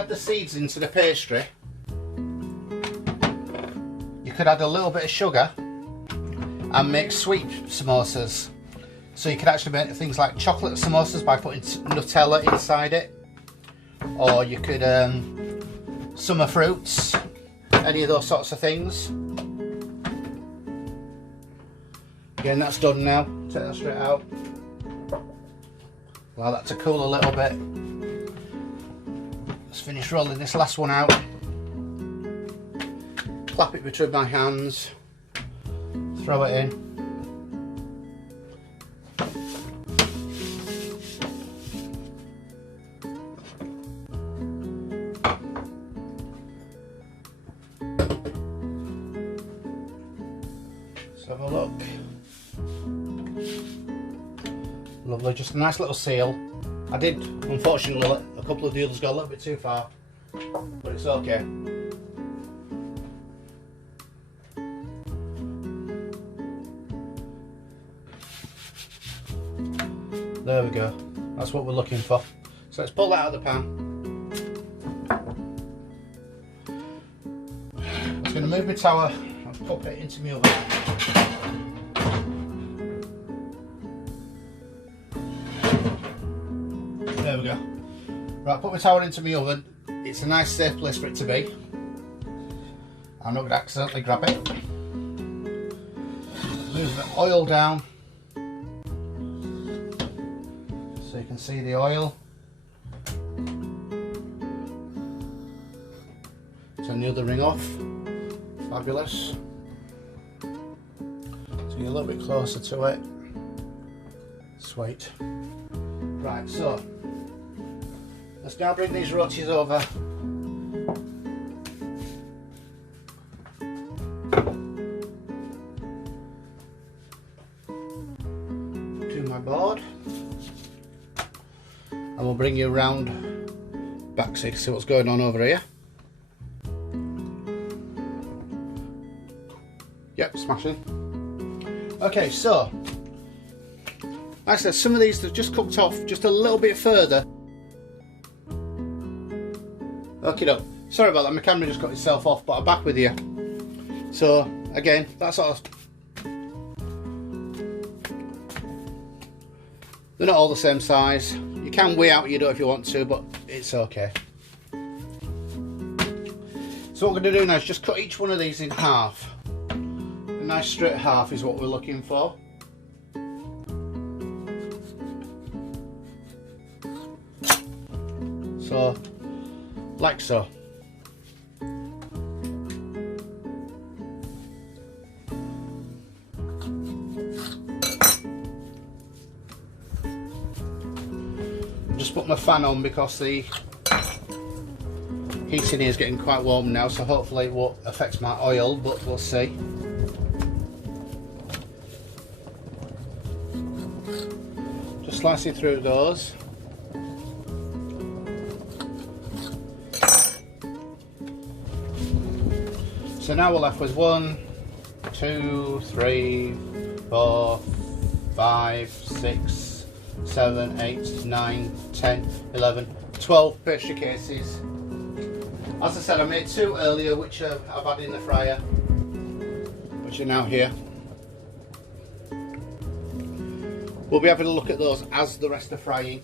the seeds into the pastry, you could add a little bit of sugar and make sweet samosas. So you could actually make things like chocolate samosas by putting Nutella inside it, or you could summer fruits, any of those sorts of things. Again, that's done now. Take that straight out. Allow that to cool a little bit. Let's finish rolling this last one out. Clap it between my hands. Throw it in. Let's have a look. Lovely, just a nice little seal. I did, unfortunately, a couple of the others got a little bit too far, but it's okay. There we go, that's what we're looking for. So let's pull that out of the pan. I'm just going to move my tower and pop it into my oven. There we go. Right, put my tower into my oven. It's a nice safe place for it to be. I'm not going to accidentally grab it. Move the oil down so you can see the oil. Turn the other ring off. Fabulous. Let's get a little bit closer to it. Sweet. Right, so let's now bring these roaches over. To my board. And we'll bring you around back so you can see what's going on over here. Yep, smashing. Okay, so like I said, some of these have just cooked off just a little bit further. Okay, no, sorry about that, my camera just got itself off, but I'm back with you. So again, that's sort of, they're not all the same size. You can weigh out your dough if you want to, but it's okay. So what we're going to do now is just cut each one of these in half. A nice straight half is what we're looking for. So, like so. just put my fan on because the heat in here is getting quite warm now, so hopefully it won't affect my oil, but we'll see. Just slicing through those. So now we're left with 1, 2, 3, 4, 5, 6, 7, 8, 9, 10, 11, 12 pastry cases. As I said, I made 2 earlier which I've had in the fryer, which are now here. We'll be having a look at those as the rest are frying.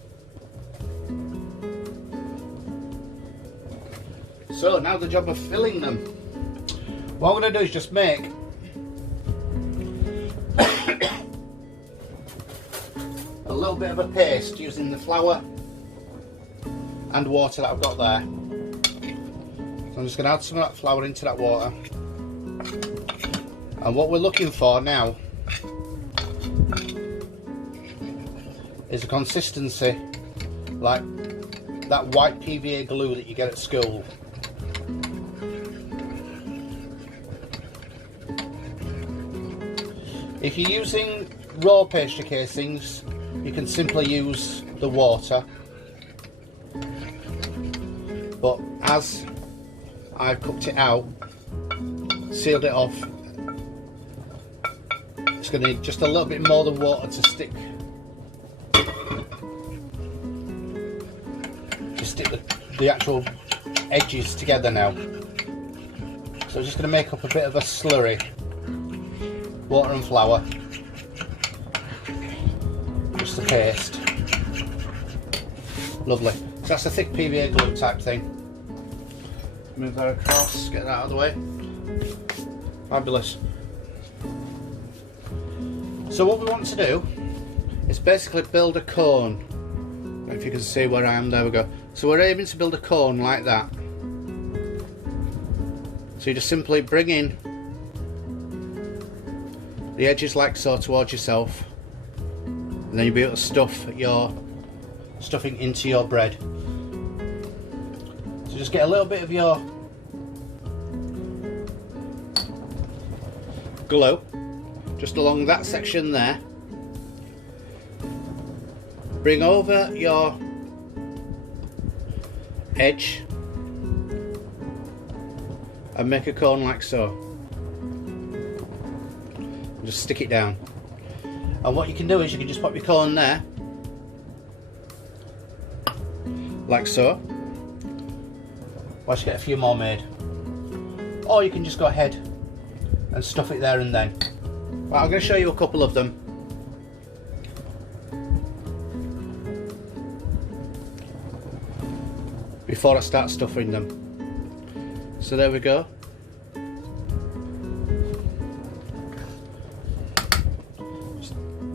So now the job of filling them. What I'm going to do is just make a little bit of a paste using the flour and water that I've got there. So I'm just going to add some of that flour into that water. And what we're looking for now is a consistency like that white PVA glue that you get at school. If you're using raw pastry casings, you can simply use the water, but as I've cooked it out, sealed it off, it's going to need just a little bit more than water to stick the actual edges together now. So I'm just going to make up a bit of a slurry. Water and flour, just the paste. Lovely. So that's a thick PVA glue type thing. Move that across, get that out of the way. Fabulous. So what we want to do is basically build a cone. If you can see where I am, there we go. So we're aiming to build a cone like that. So you just simply bring in the edges like so towards yourself, and then you'll be able to stuff your stuffing into your bread. So just get a little bit of your glue just along that section there, bring over your edge and make a cone like so. Just stick it down, and what you can do is you can just pop your cone there like so, whilst you get a few more made, or you can just go ahead and stuff it there and then. Well, I'm going to show you a couple of them. Before I start stuffing them. So there we go.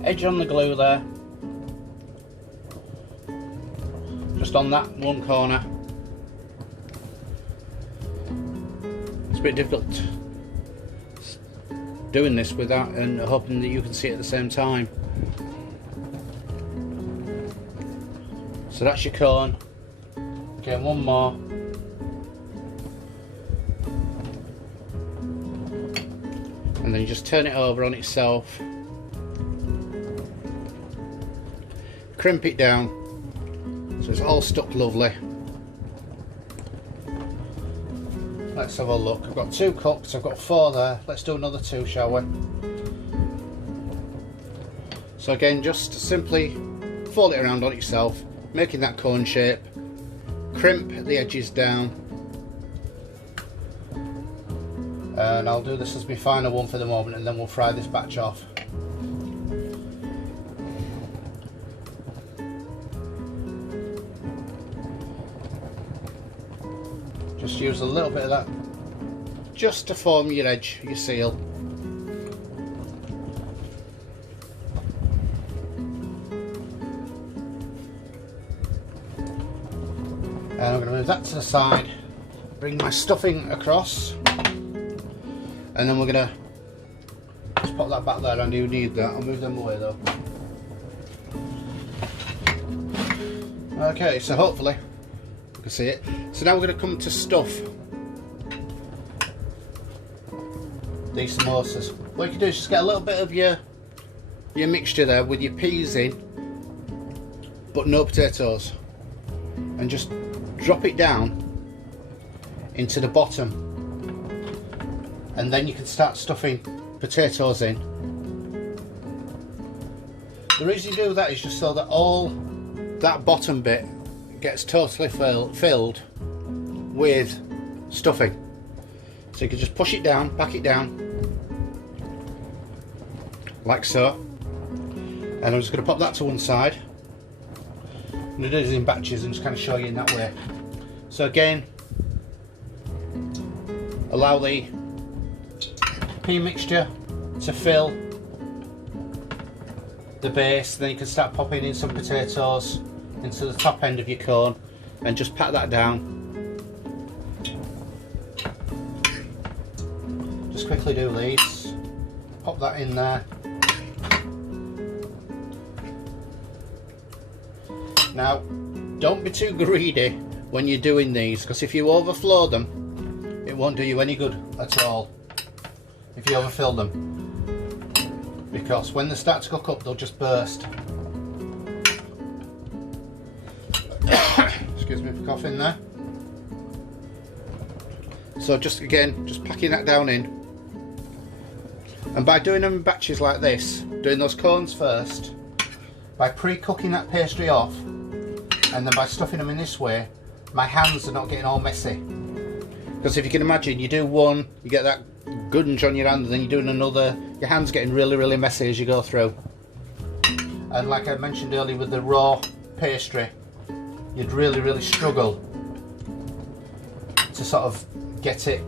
Edge on the glue there, just on that one corner. It's a bit difficult doing this without and hoping that you can see it at the same time. So that's your cone. Okay, one more. And then you just turn it over on itself. Crimp it down so it's all stuck lovely. Let's have a look. I've got 2 cups, I've got 4 there. Let's do another 2, shall we? So again, just simply fold it around on itself, making that cone shape. Crimp the edges down, and I'll do this as my final one for the moment, and then we'll fry this batch off. Just use a little bit of that just to form your edge, your seal. And I'm going to move that to the side, bring my stuffing across, and then we're going to just pop that back there. I do need that. I'll move them away though. Okay, so hopefully you can see it. So now we're going to come to stuff these samosas. What you can do is just get a little bit of your mixture there with your peas in, but no potatoes, and just drop it down into the bottom, and then you can start stuffing potatoes in. The reason you do that is just so that all that bottom bit gets totally filled with stuffing. So you can just push it down, pack it down, like so. And I'm just going to pop that to one side. I'm going to do this in batches and just kind of show you in that way. So again, allow the pea mixture to fill the base, then you can start popping in some potatoes into the top end of your cone and just pat that down. Just quickly do these, pop that in there. Now, don't be too greedy when you're doing these, because if you overflow them, it won't do you any good at all if you overfill them. Because when they start to cook up, they'll just burst. Excuse me for coughing there. So just again, just packing that down in. And by doing them in batches like this, doing those cones first, by pre-cooking that pastry off, and then by stuffing them in this way, my hands are not getting all messy. Because if you can imagine, you do one, you get that gunge on your hand, and then you're doing another, your hand's getting really messy as you go through. And like I mentioned earlier with the raw pastry, you'd really struggle to sort of get it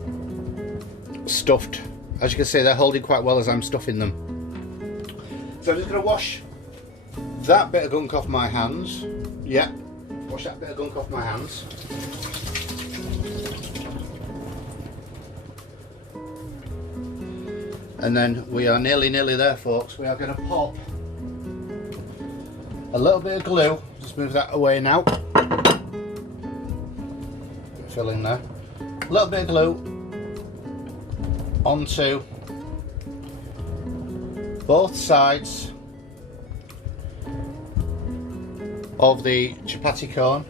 stuffed. As you can see, they're holding quite well as I'm stuffing them. So I'm just going to wash that bit of gunk off my hands. Yeah, wash that bit of gunk off my hands. And then we are nearly there, folks. We are going to pop a little bit of glue. Just move that away now. Fill in there. A little bit of glue onto both sides of the chapati cone.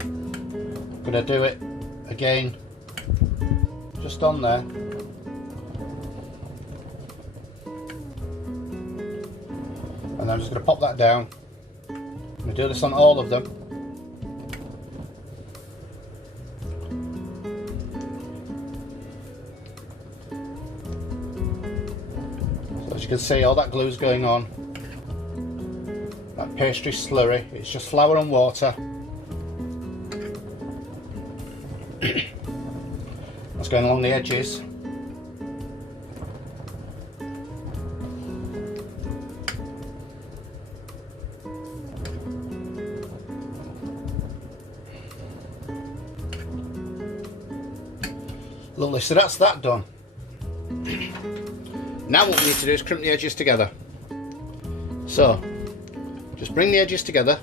I'm going to do it again just on there. And I'm just going to pop that down. I'm going to do this on all of them. So as you can see, all that glue's going on. That pastry slurry, it's just flour and water. That's going along the edges. Lovely, so that's that done. Now what we need to do is crimp the edges together. So, just bring the edges together.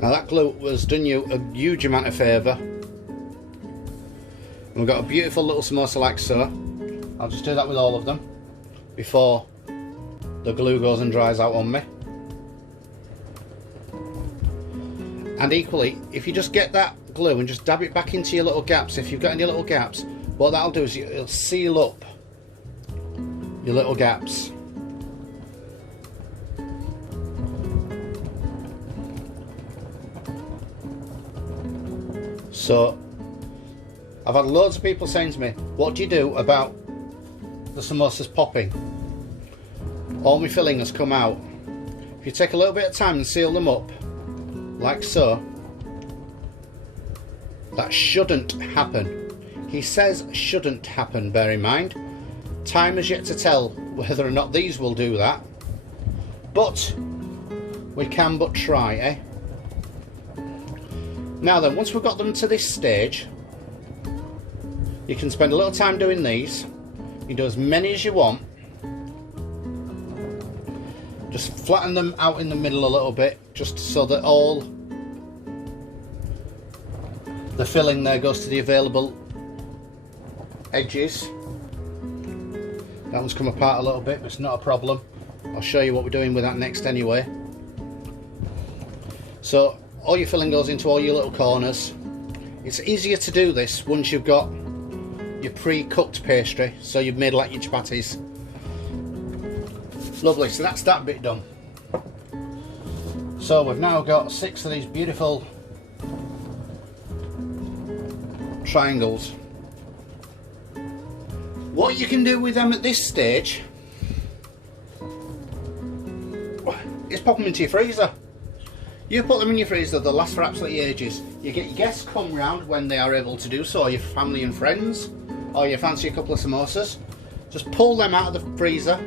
Now that glue has done you a huge amount of favour. And we've got a beautiful little samosa like so. I'll just do that with all of them before the glue goes and dries out on me. And equally, if you just get that glue and just dab it back into your little gaps, if you've got any little gaps, what that'll do is it'll seal up your little gaps. So I've had loads of people saying to me, what do you do about the samosas popping? All my filling has come out. If you take a little bit of time and seal them up like so, that shouldn't happen. He says shouldn't happen, bear in mind. Time is yet to tell whether or not these will do that, but we can but try, eh? Now then, once we've got them to this stage, you can spend a little time doing these. You can do as many as you want, Just flatten them out in the middle a little bit, just so that all the filling there goes to the available edges. That one's come apart a little bit, but it's not a problem. I'll show you what we're doing with that next anyway. So all your filling goes into all your little corners. It's easier to do this once you've got your pre-cooked pastry, so you've made like your chapatis. Lovely, so that's that bit done. So we've now got 6 of these beautiful triangles. What you can do with them at this stage is pop them into your freezer. You put them in your freezer, they'll last for absolutely ages. You get your guests come round when they are able to do so, or your family and friends, or you fancy a couple of samosas. Just pull them out of the freezer,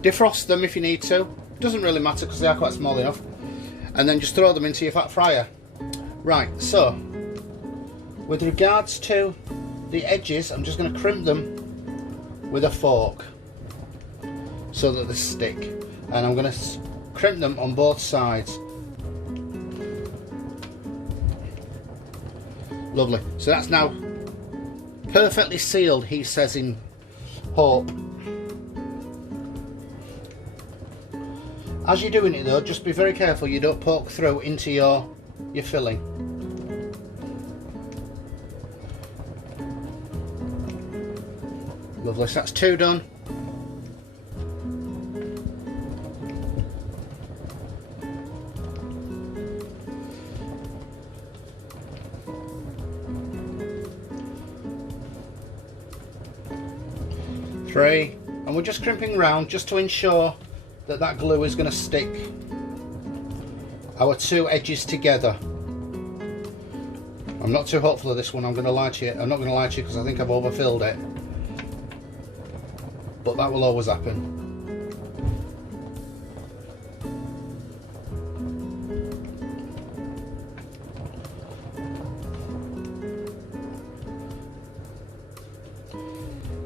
defrost them if you need to, doesn't really matter because they are quite small enough, and then just throw them into your fat fryer. Right, so with regards to the edges, I'm just going to crimp them with a fork so that they stick, and I'm going to crimp them on both sides. Lovely, so that's now perfectly sealed, he says in hope. As you're doing it though, just be very careful you don't poke through into your filling. Lovely, so that's 2 done. Three, and we're just crimping round just to ensure that that glue is going to stick our 2 edges together. I'm not too hopeful of this one, I'm going to lie to you. I'm not going to lie to you because I think I've overfilled it, but that will always happen.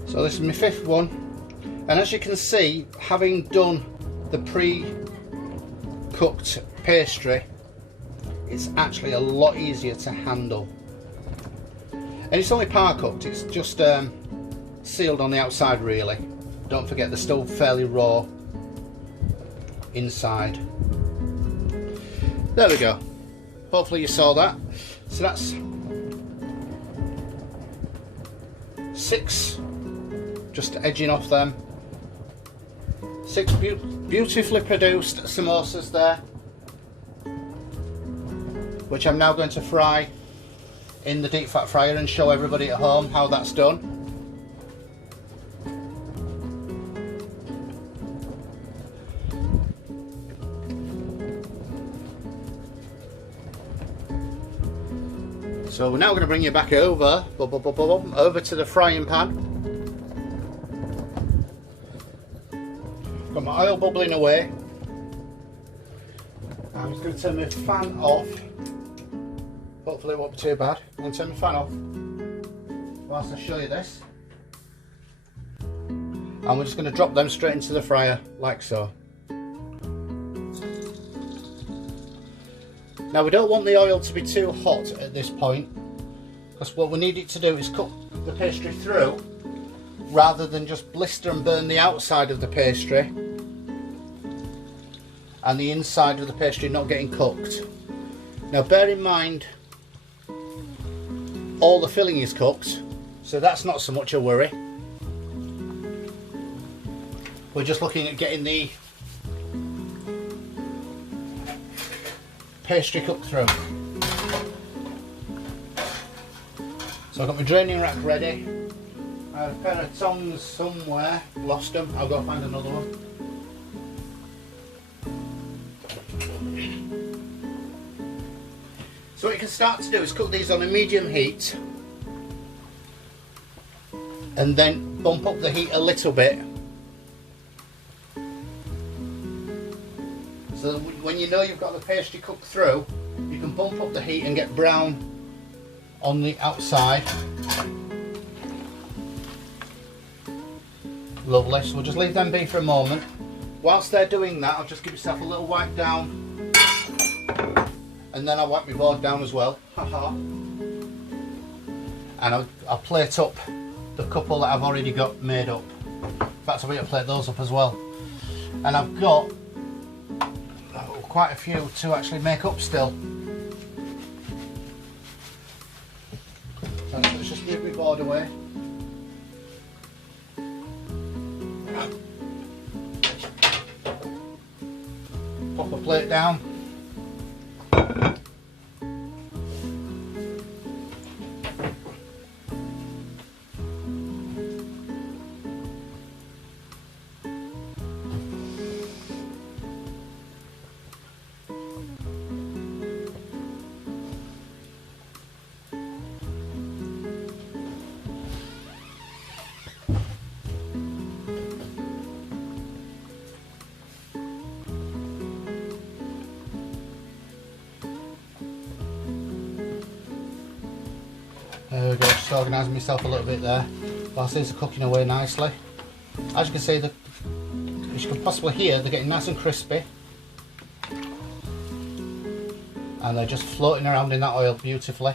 So this is my 5th one, and as you can see, having done the pre-cooked pastry, it's actually a lot easier to handle. And it's only par cooked, it's just sealed on the outside really. Don't forget they're still fairly raw inside. There we go. Hopefully you saw that. So that's 6, just edging off them. 6 beautifully produced samosas there, which I'm now going to fry in the deep fat fryer and show everybody at home how that's done. So we're now going to bring you back over to the frying pan. Got my oil bubbling away. I'm just going to turn my fan off. Hopefully it won't be too bad. I'm going to turn my fan off whilst I show you this. And we're just going to drop them straight into the fryer like so. Now we don't want the oil to be too hot at this point, because what we need it to do is cook the pastry through rather than just blister and burn the outside of the pastry and the inside of the pastry not getting cooked. Now bear in mind all the filling is cooked, so that's not so much a worry. We're just looking at getting the pastry cooked through. So I've got my draining rack ready. I have a pair of tongs somewhere, lost them, I'll go find another one. So what you can start to do is cook these on a medium heat and then bump up the heat a little bit, so that when you know you've got the pastry cooked through, you can bump up the heat and get brown on the outside. Lovely, so we'll just leave them be for a moment whilst they're doing that, I'll just give myself a little wipe down, and then I'll wipe my board down as well. Haha. And I'll plate up the couple that I've already got made up. In fact, I'll be able to plate those up as well. And I've got quite a few to actually make up still. So let's just move my board away. Pop a plate down. There we go, just organising myself a little bit there whilst these are cooking away nicely. As you can see, as you can possibly hear, they're getting nice and crispy. And they're just floating around in that oil beautifully.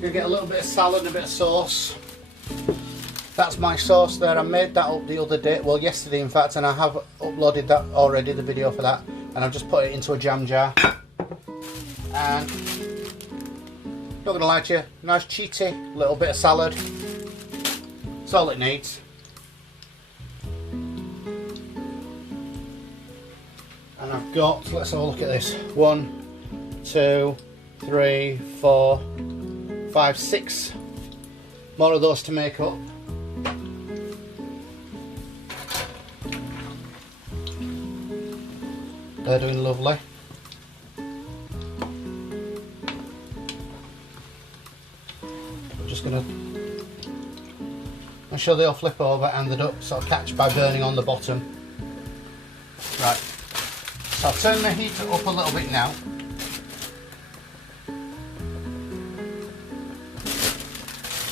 Gonna get a little bit of salad and a bit of sauce. That's my sauce there. I made that up the other day, well yesterday in fact, and I have uploaded that already, the video for that, and I've just put it into a jam jar. And not gonna lie to you, nice cheaty little bit of salad. That's all it needs. And I've got, let's have a look at this, 1, 2, 3, 4, 5, 6 more of those to make up. They're doing lovely. I'm just going to make sure they all flip over and they don't sort of catch by burning on the bottom. Right, so I'll turn the heat up a little bit now.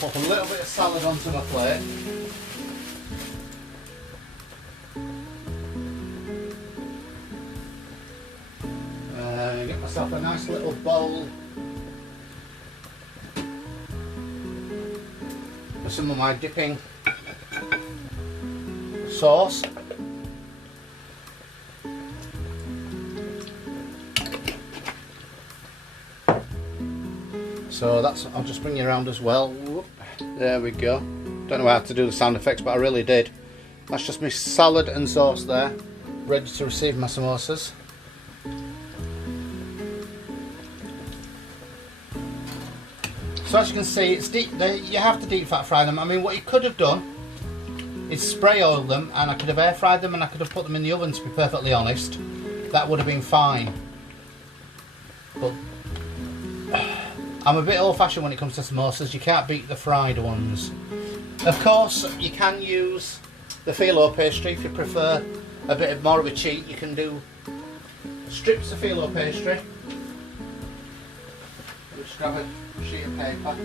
Pop a little bit of salad onto my plate. Get myself a nice little bowl with some of my dipping sauce. So that's, I'll just bring you around as well. Whoop. There we go. Don't know how to do the sound effects, but I really did. That's just my salad and sauce there, ready to receive my samosas. So as you can see, it's deep, you have to deep fat fry them. I mean, what you could have done is spray oil them, and I could have air fried them, and I could have put them in the oven, to be perfectly honest. That would have been fine. But I'm a bit old fashioned when it comes to samosas. You can't beat the fried ones. Of course, you can use the phyllo pastry if you prefer a bit more of a cheat. You can do strips of phyllo pastry. Just grab a sheet of paper.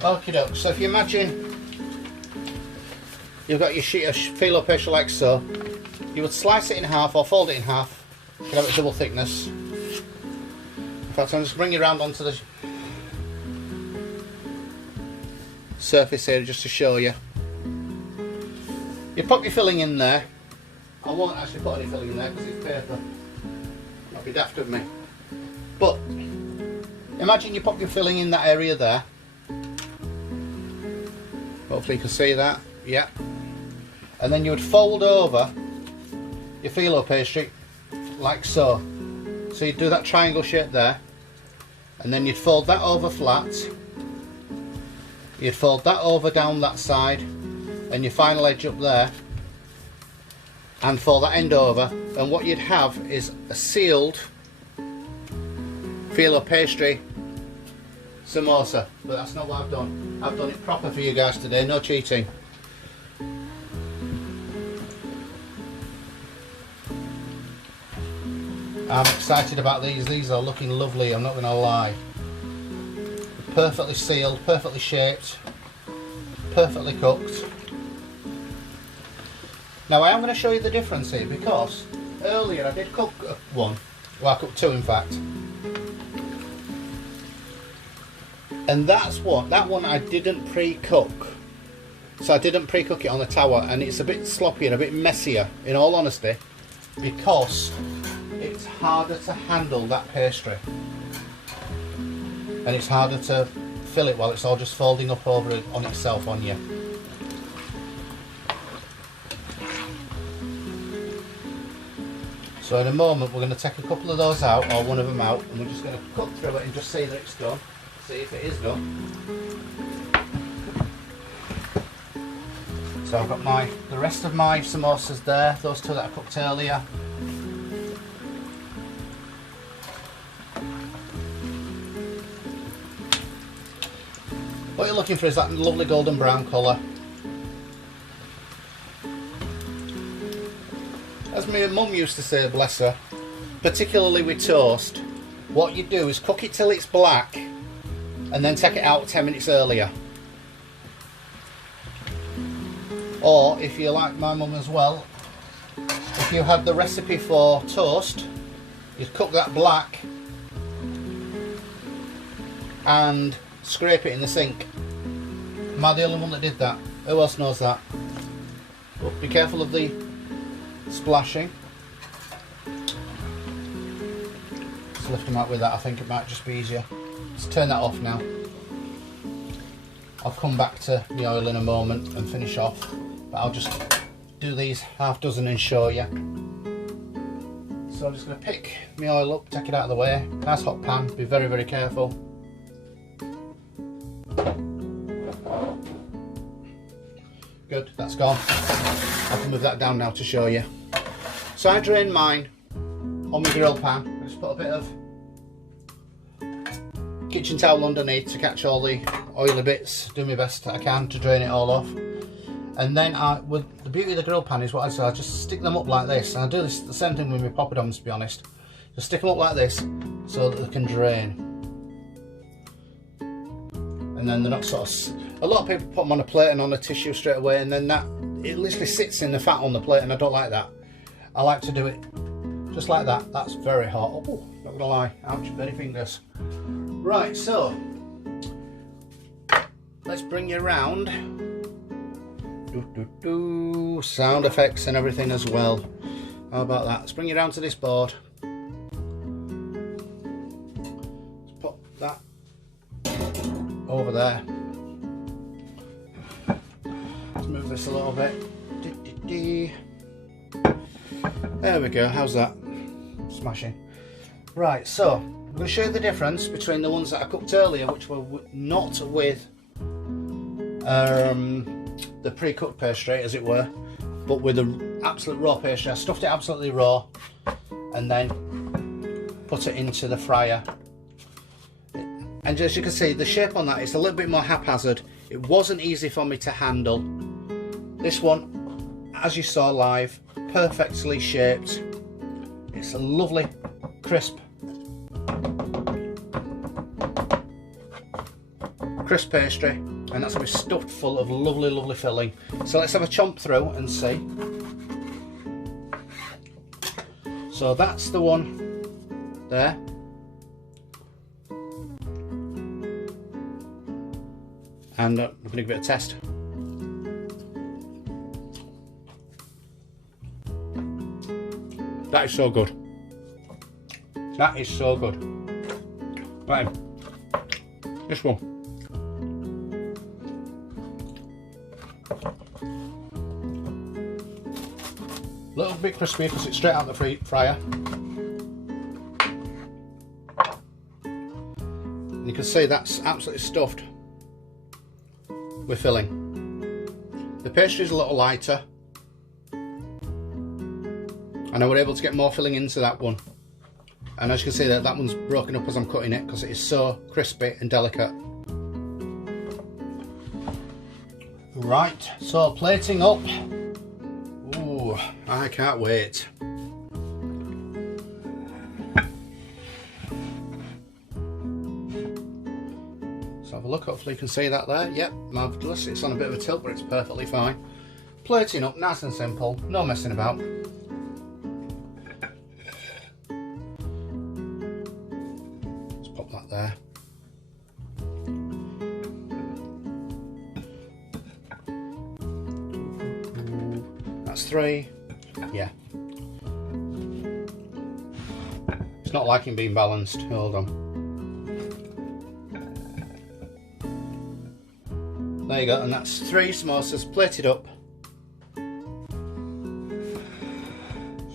Okie doke. So if you imagine you've got your sheet of phyllo pastry like so, you would slice it in half or fold it in half. You can have it double thickness. In fact, I'm just bringing it around onto the surface here just to show you. You pop your filling in there. I won't actually put any filling in there because it's paper. That'd be daft of me. But imagine you pop your filling in that area there. Hopefully you can see that. Yeah. And then you would fold over your phyllo pastry like so. So you'd do that triangle shape there, and then you'd fold that over flat. You'd fold that over down that side, and your final edge up there, and fold that end over, and what you'd have is a sealed phyllo pastry samosa, but that's not what I've done. I've done it proper for you guys today, no cheating. I'm excited about these. These are looking lovely, I'm not going to lie. Perfectly sealed, perfectly shaped, perfectly cooked. Now I am going to show you the difference here, because earlier I did cook one, well I cooked two in fact. And that one I didn't pre-cook. So I didn't pre-cook it on the tower, and it's a bit sloppy and a bit messier, in all honesty, because it's harder to handle that pastry. And it's harder to fill it while it's all just folding up over it on itself on you. So in a moment we're going to take a couple of those out, or one of them out, and we're just going to cut through it and just see that it's done. See if it is done. So I've got the rest of my samosas there, those two that I cooked earlier. What you're looking for is that lovely golden brown colour. As my mum used to say, bless her, particularly with toast, what you do is cook it till it's black and then take it out 10 minutes earlier. Or if you like my mum as well, if you had the recipe for toast, you'd cook that black and scrape it in the sink. Am I the only one that did that? Who else knows that? Oh, be careful of the splashing. Let's lift them out with that. I think it might just be easier. Let's turn that off now. I'll come back to the oil in a moment and finish off, but I'll just do these half dozen and show you. So I'm just going to pick my oil up, take it out of the way. Nice hot pan, be very, very careful. Good, that's gone. I can move that down now to show you. So I drained mine on my grill pan. I just put a bit of kitchen towel underneath to catch all the oily bits. Do my best I can to drain it all off. And then with the beauty of the grill pan is what I say, I just stick them up like this. And I do this the same thing with my poppadoms, to be honest. Just stick them up like this so that they can drain. And then they're not sort of... A lot of people put them on a plate and on a tissue straight away, and then that it literally sits in the fat on the plate, and I don't like that. I like to do it just like that. That's very hot. Oh, not gonna lie, ouch, burny fingers. Right, so let's bring you around. Sound effects and everything as well. How about that? Let's bring you down to this board. Let's pop that over there. Let's move this a little bit. There we go, how's that? Smashing. Right, so I'm going to show you the difference between the ones that I cooked earlier, which were not with the pre-cooked pastry, as it were, but with the absolute raw pastry. I stuffed it absolutely raw and then put it into the fryer. And as you can see, the shape on that is a little bit more haphazard. It wasn't easy for me to handle. This one, as you saw live, perfectly shaped. It's a lovely, crisp pastry, and that's going to be stuffed full of lovely, lovely filling. So let's have a chomp through and see. So that's the one there. And I'm going to give it a test. That is so good. That is so good. Right, this one. A little bit crispy because it's straight out the fryer. And you can see that's absolutely stuffed with filling. The pastry is a little lighter, and I was able to get more filling into that one. And as you can see that one's broken up as I'm cutting it because it is so crispy and delicate. Right, so plating up. Ooh, I can't wait. So have a look, hopefully you can see that there. Yep, marvellous. It's on a bit of a tilt, but it's perfectly fine. Plating up, nice and simple, no messing about. Let's pop that there. That's 3. Yeah. It's not liking being balanced. Hold on. There you go, and that's 3 samosas plated up. Let's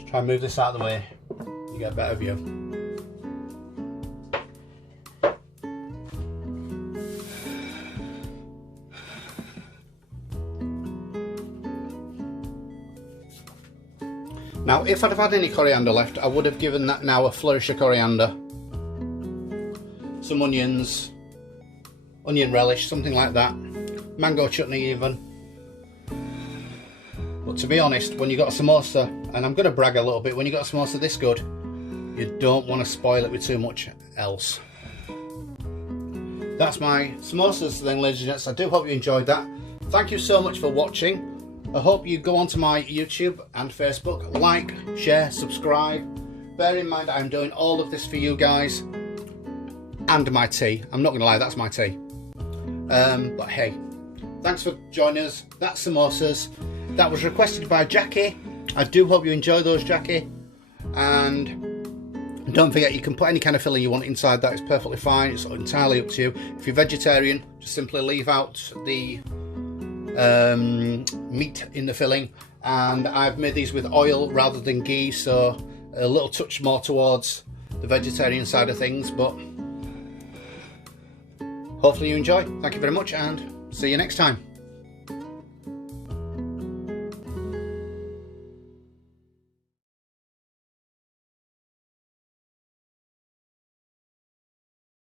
try and move this out of the way. You get a better view. Now, if I'd have had any coriander left, I would have given that now a flourish of coriander. Some onions, onion relish, something like that. Mango chutney even. But to be honest, when you got a samosa, and I'm going to brag a little bit, when you got a samosa this good, you don't want to spoil it with too much else. That's my samosas then, ladies and gents. I do hope you enjoyed that. Thank you so much for watching. I hope you go onto my YouTube and Facebook, like, share, subscribe. Bear in mind I'm doing all of this for you guys and my tea. I'm not going to lie, that's my tea. But hey, thanks for joining us. That's samosas. That was requested by Jackie. I do hope you enjoy those, Jackie. And don't forget, you can put any kind of filling you want inside that. It's perfectly fine. It's entirely up to you. If you're vegetarian, just simply leave out the meat in the filling. And I've made these with oil rather than ghee, so a little touch more towards the vegetarian side of things. But hopefully you enjoy. Thank you very much, and see you next time.